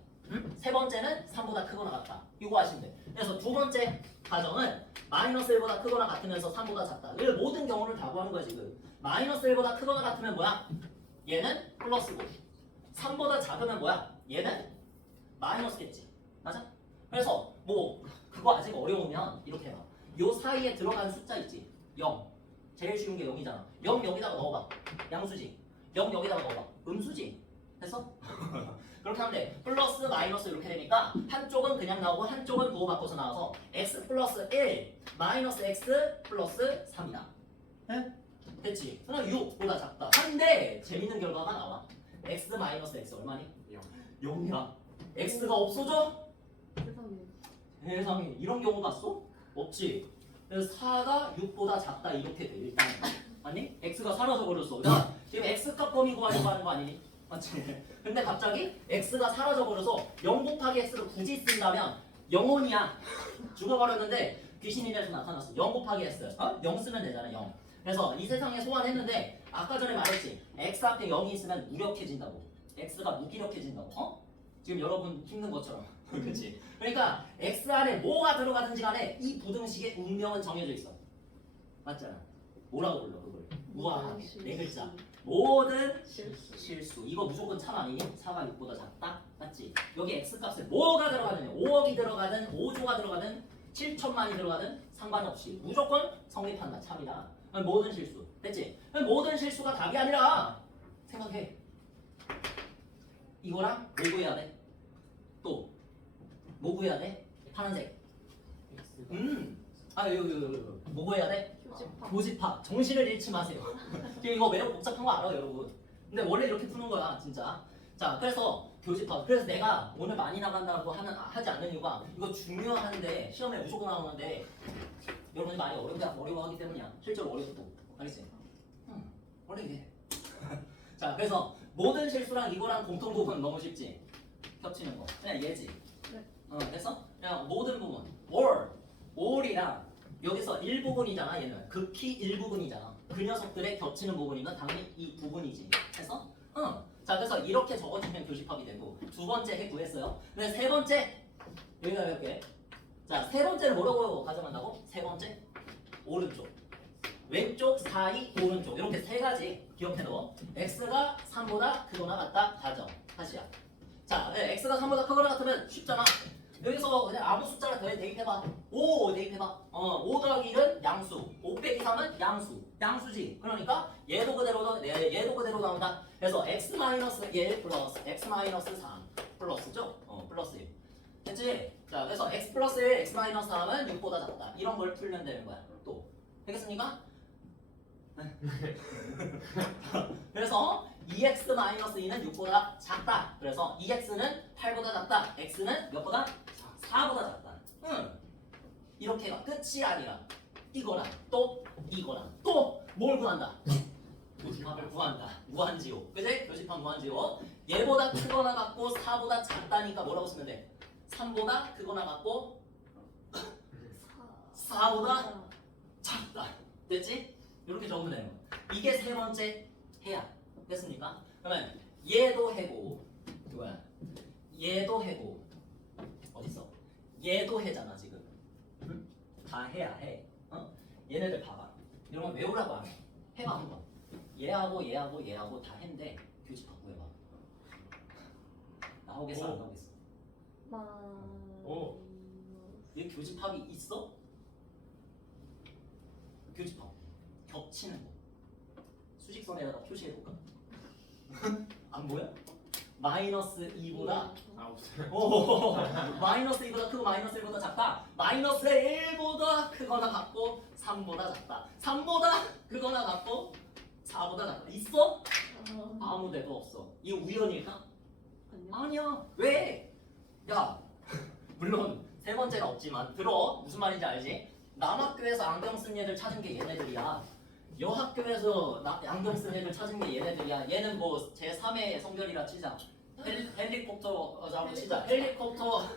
세 번째는 3보다 크거나 같다. 이거 하시면 돼. 그래서 두 번째 가정은 마이너스 1보다 크거나 같으면서 3보다 작다. 이 모든 경우를 다 구하는 거야 지금. 마이너스 1보다 크거나 같으면 뭐야? 얘는 플러스고 3보다 작으면 뭐야? 얘는 마이너스겠지. 맞아? 그래서 뭐 그거 아직 어려우면 이렇게 해봐. 요 사이에 들어간 숫자 있지? 0. 제일 쉬운 게 0이잖아. 0 여기다가 넣어봐. 양수지. 0 여기다가 넣어봐. 음수지. 됐어? 그렇게 하면 돼. 플러스 마이너스 이렇게 되니까 한쪽은 그냥 나오고 한쪽은 부호 바꿔서 나와서 x 플러스 1 마이너스 x 플러스 3이다. 네? 됐지? 그럼 6보다 작다. 한데 재밌는 결과가 나와. x 마이너스 x 얼마니? 0. 0이야. x가 없어져? 세상에. 세상에 이런 경우 봤어? 없지. 그래서 4가 6보다 작다 이렇게 돼 일단. 아니? x가 사라져 버렸어. 야 지금 x값 범위 구하려고 하는 거 아니니? 맞지? 근데 갑자기 x가 사라져 버려서 0 곱하기 x를 굳이 쓴다면 영혼이야. 죽어버렸는데 귀신이 돼서 나타났어. 0 곱하기 x. 0 쓰면 되잖아. 0. 그래서 이 세상에 소환했는데 아까 전에 말했지. x 앞에 0이 있으면 무력해진다고. x가 무기력해진다고. 지금 여러분 힘든 것처럼. 그렇지? 그러니까 x 안에 뭐가 들어가든지 간에 이 부등식의 운명은 정해져 있어. 맞잖아. 뭐라고 불러 그걸? 우아하게. 네 글자. 모든 실수. 이거 무조건 참 아니니? 4가 6보다 작다? 맞지? 여기 x값에 뭐가 들어가느냐? 5억이 들어가든 5조가 들어가든 7천만이 들어가든 상관없이 무조건 성립한다. 참이다. 모든 실수. 됐지? 모든 실수가 답이 아니라 생각해. 이거랑 뭐 구해야 돼? 또 뭐 구해야 돼? 파란색. 여기 뭐 구해야 돼? 교집합. 교집합. 정신을 잃지 마세요. 지금 이거 매우 복잡한 거 알아요, 여러분. 근데 원래 이렇게 푸는 거야, 진짜. 자, 그래서 교집합. 그래서 내가 오늘 많이 나간다고 하지 않는 이유가 이거 중요한데 시험에 무조건 나오는데 여러분이 많이 어려워하기 때문이야. 실제로 어렵고. 알겠지? 원래 이게. 자, 그래서 모든 실수랑 이거랑 공통 부분 너무 쉽지? 겹치는 거. 그냥 얘지. 네. 됐어? 그냥 모든 부분. all이랑 여기서 일부분이잖아. 얘는 극히 일부분이잖아. 그 녀석들의 겹치는 부분이면 당연히 이 부분이지. 됐어? 자, 그래서 이렇게 적어주면 교집합이 되고 두 번째 해 구했어요. 근데 세 번째 여기다 이렇게. 자, 세 번째를 뭐라고 가정한다고? 세 번째 오른쪽, 왼쪽, 사이, 오른쪽 이렇게 세 가지 기억해둬. x가 3보다 크거나 같다 가정. 다시야. 자, x가 3보다 크거나 같으면 쉽잖아. 여기서 그냥 아무 숫자를 더해 대입해봐. 5 대입해봐. 5 더하기 1은 양수. 5 빼기 3은 양수. 양수지. 그러니까 얘도 그대로 나온다. 그래서 x-1 플러스 x-3 플러스죠? 플러스 1. 됐지? 자, 그래서 x 플러스 1, x-3은 6보다 작다. 이런 걸 풀면 되는 거야. 또. 되겠습니까? 그래서 2x-2는 6보다 작다. 그래서 2x는 8보다 작다. x는 몇보다? 4보다 작다. 이렇게가 끝이 아니라 이거랑 또 이거랑 또 뭘 구한다? 교집합을 구한다. 무한지호. 그지? 교집합 무한지호. 얘보다 크거나 같고 4보다 작다니까 뭐라고 쓰면 돼? 3보다 크거나 같고 4보다 작다. 됐지? 이렇게 적으면 되는 거야. 이게 세 번째 해야. 됐습니까? 그러면 얘도 해고 이거야. 얘도 해고 어딨어? 얘도 해잖아 지금. 응? 다 해야 해. 얘네들 봐봐. 이런 건 외우라고 안 해. 해봐 한번. 얘하고 얘하고 얘하고 다 했는데 교집합 구해봐. 나오겠어 안 나오겠어? 오. 얘 교집합이 있어? 교집합 겹치는 거 수직선에다가 표시해볼까? 안 보여? 마이너스 2보다 아 없어요. 오, 마이너스 2보다 크고 마이너스 1보다 작다. 마이너스 1보다 크거나 같고 3보다 작다. 3보다 크거나 같고 4보다 작다. 있어? 아무 데도 없어. 이거 우연일까? 아니야. 왜? 야, 물론 세 번째는 없지만 들어. 무슨 말인지 알지? 남학교에서 안경 쓴 애들 찾은 게 얘네들이야. 여학교에서 안경 쓴 애들 찾은 게 얘네들이야. 얘는 뭐 제3의 성별이라 치자. 헬리콥터라고 치자. 헬리콥터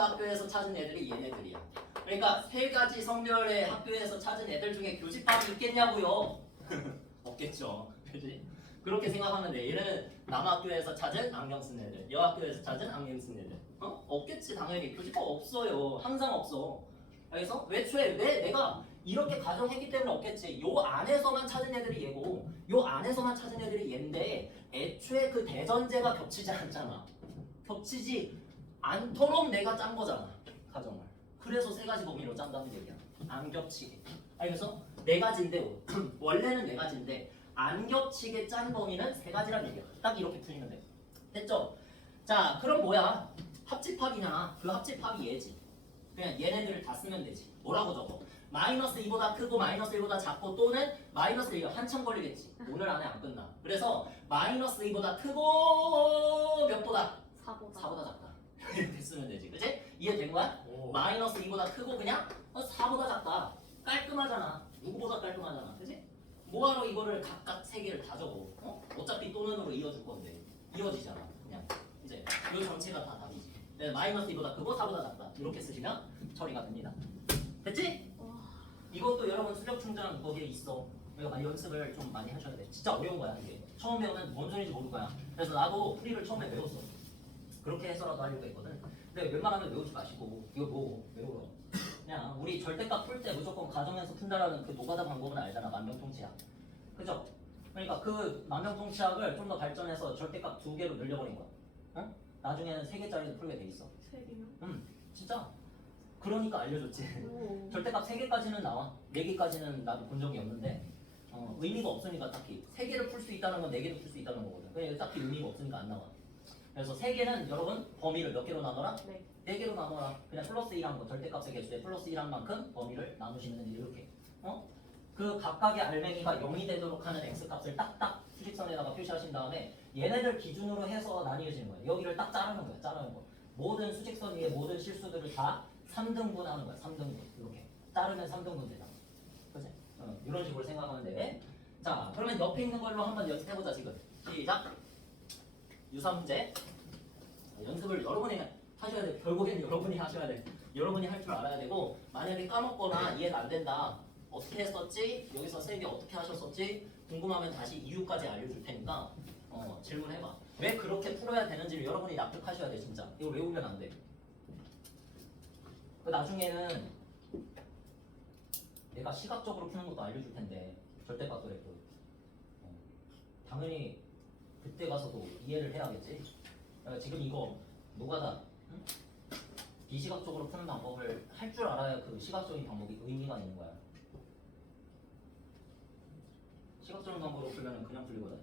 학교에서 찾은 애들이 얘네들이야. 그러니까 세 가지 성별의 학교에서 찾은 애들 중에 교집합이 있겠냐고요? 없겠죠. 그지? 그렇게 생각하면 돼. 얘는 남학교에서 찾은 안경 쓴 애들, 여학교에서 찾은 안경 쓴 애들. 없겠지 당연히. 교집합 없어요. 항상 없어. 그래서 왜 내가 이렇게 가정했기 때문에 없겠지. 요 안에서만 찾은 애들이 얘고, 요 안에서만 찾은 애들이 얘인데 애초에 그 대전제가 겹치지 않잖아. 겹치지 않도록 내가 짠 거잖아. 가정을. 그래서 세 가지 범위로 짠다는 얘기야. 안 겹치게. 그래서 네 가지인데 원래는 네 가지인데 안 겹치게 짠 범위는 세 가지란 얘기야. 딱 이렇게 풀리면 돼. 됐죠? 자, 그럼 뭐야? 합집합이냐? 그 합집합이 얘지. 그냥 얘네들을 다 쓰면 되지. 뭐라고 적어? 마이너스 2보다 크고 마이너스 1보다 작고 또는 마이너스 2가 한참 걸리겠지. 오늘 안에 안 끝나. 그래서 마이너스 2보다 크고 몇보다? 4보다 작다. 이렇게 쓰면 되지. 그치? 이해된 거야? 오. 마이너스 2보다 크고 그냥 4보다 작다. 깔끔하잖아. 누구보다 깔끔하잖아. 그치? 뭐하러 이거를 각각 세 개를 다 적어? 어차피 또는으로 이어줄 건데. 이어지잖아. 그냥. 이제 이 전체가 다 답이지. 네, 마이너스 2보다 크고 4보다 작다. 이렇게 쓰시면 처리가 됩니다. 됐지? 이것도 여러분 수력 충전 거기에 있어. 그러니까 연습을 좀 많이 하셔야 돼. 진짜 어려운 거야 이게. 처음 배우면 뭔 소리인지 모를 거야. 그래서 나도 풀이를 처음에 외웠어. 그렇게 해서라도 하려고 했거든. 근데 웬만하면 외우지 마시고 이거 뭐 외우러. 그냥 우리 절대값 풀 때 무조건 가정에서 푼다라는 그 노가다 방법은 알잖아. 만병통치약. 그죠? 그러니까 그 만병통치약을 좀 더 발전해서 절대값 2개로 늘려버린 거야. 응? 나중에는 3개짜리도 풀게 돼 있어. 3개요? 진짜. 그러니까 알려줬지. 절대값 3개까지는 나와. 4개까지는 나도 본 적이 없는데 의미가 없으니까 딱히 3개를 풀 수 있다는 건 4개도 풀 수 있다는 거거든. 그냥 딱히 의미가 없으니까 안 나와. 그래서 3개는 여러분 범위를 몇 개로 나눠라? 네. 4개로 나눠라. 그냥 플러스 1한 거 절대값의 개수에 플러스 1한 만큼 범위를 나누시면 이렇게. 그 각각의 알맹이가 0이 되도록 하는 x값을 딱딱 수직선에다가 표시하신 다음에 얘네들 기준으로 해서 나뉘어지는 거예요. 여기를 딱 자르는 거야. 자르는 거. 모든 수직선 위에 모든 실수들을 다 3등분 하는 거야. 3등분. 이렇게. 자르면 3등분 되잖아. 그치? 이런 식으로 생각하면 돼. 자, 그러면 옆에 있는 걸로 한번 연습해보자, 지금. 시작. 유사문제. 연습을 여러분이 하셔야 돼. 결국에는 여러분이 하셔야 돼. 여러분이 할 줄 알아야 되고, 만약에 까먹거나 이해가 안 된다. 어떻게 했었지? 여기서 세 개 어떻게 하셨었지? 궁금하면 다시 이유까지 알려줄 테니까 질문해봐. 왜 그렇게 풀어야 되는지를 여러분이 납득하셔야 돼, 진짜. 이거 외우면 안 돼. 그 나중에는 내가 시각적으로 푸는 것도 알려줄 텐데 절대값도랬고 당연히 그때 가서도 이해를 해야겠지. 그러니까 지금 이거 노가다 응? 비시각적으로 푸는 방법을 할 줄 알아야 그 시각적인 방법이 의미가 있는 거야. 시각적인 방법으로 풀면 그냥 풀리거든.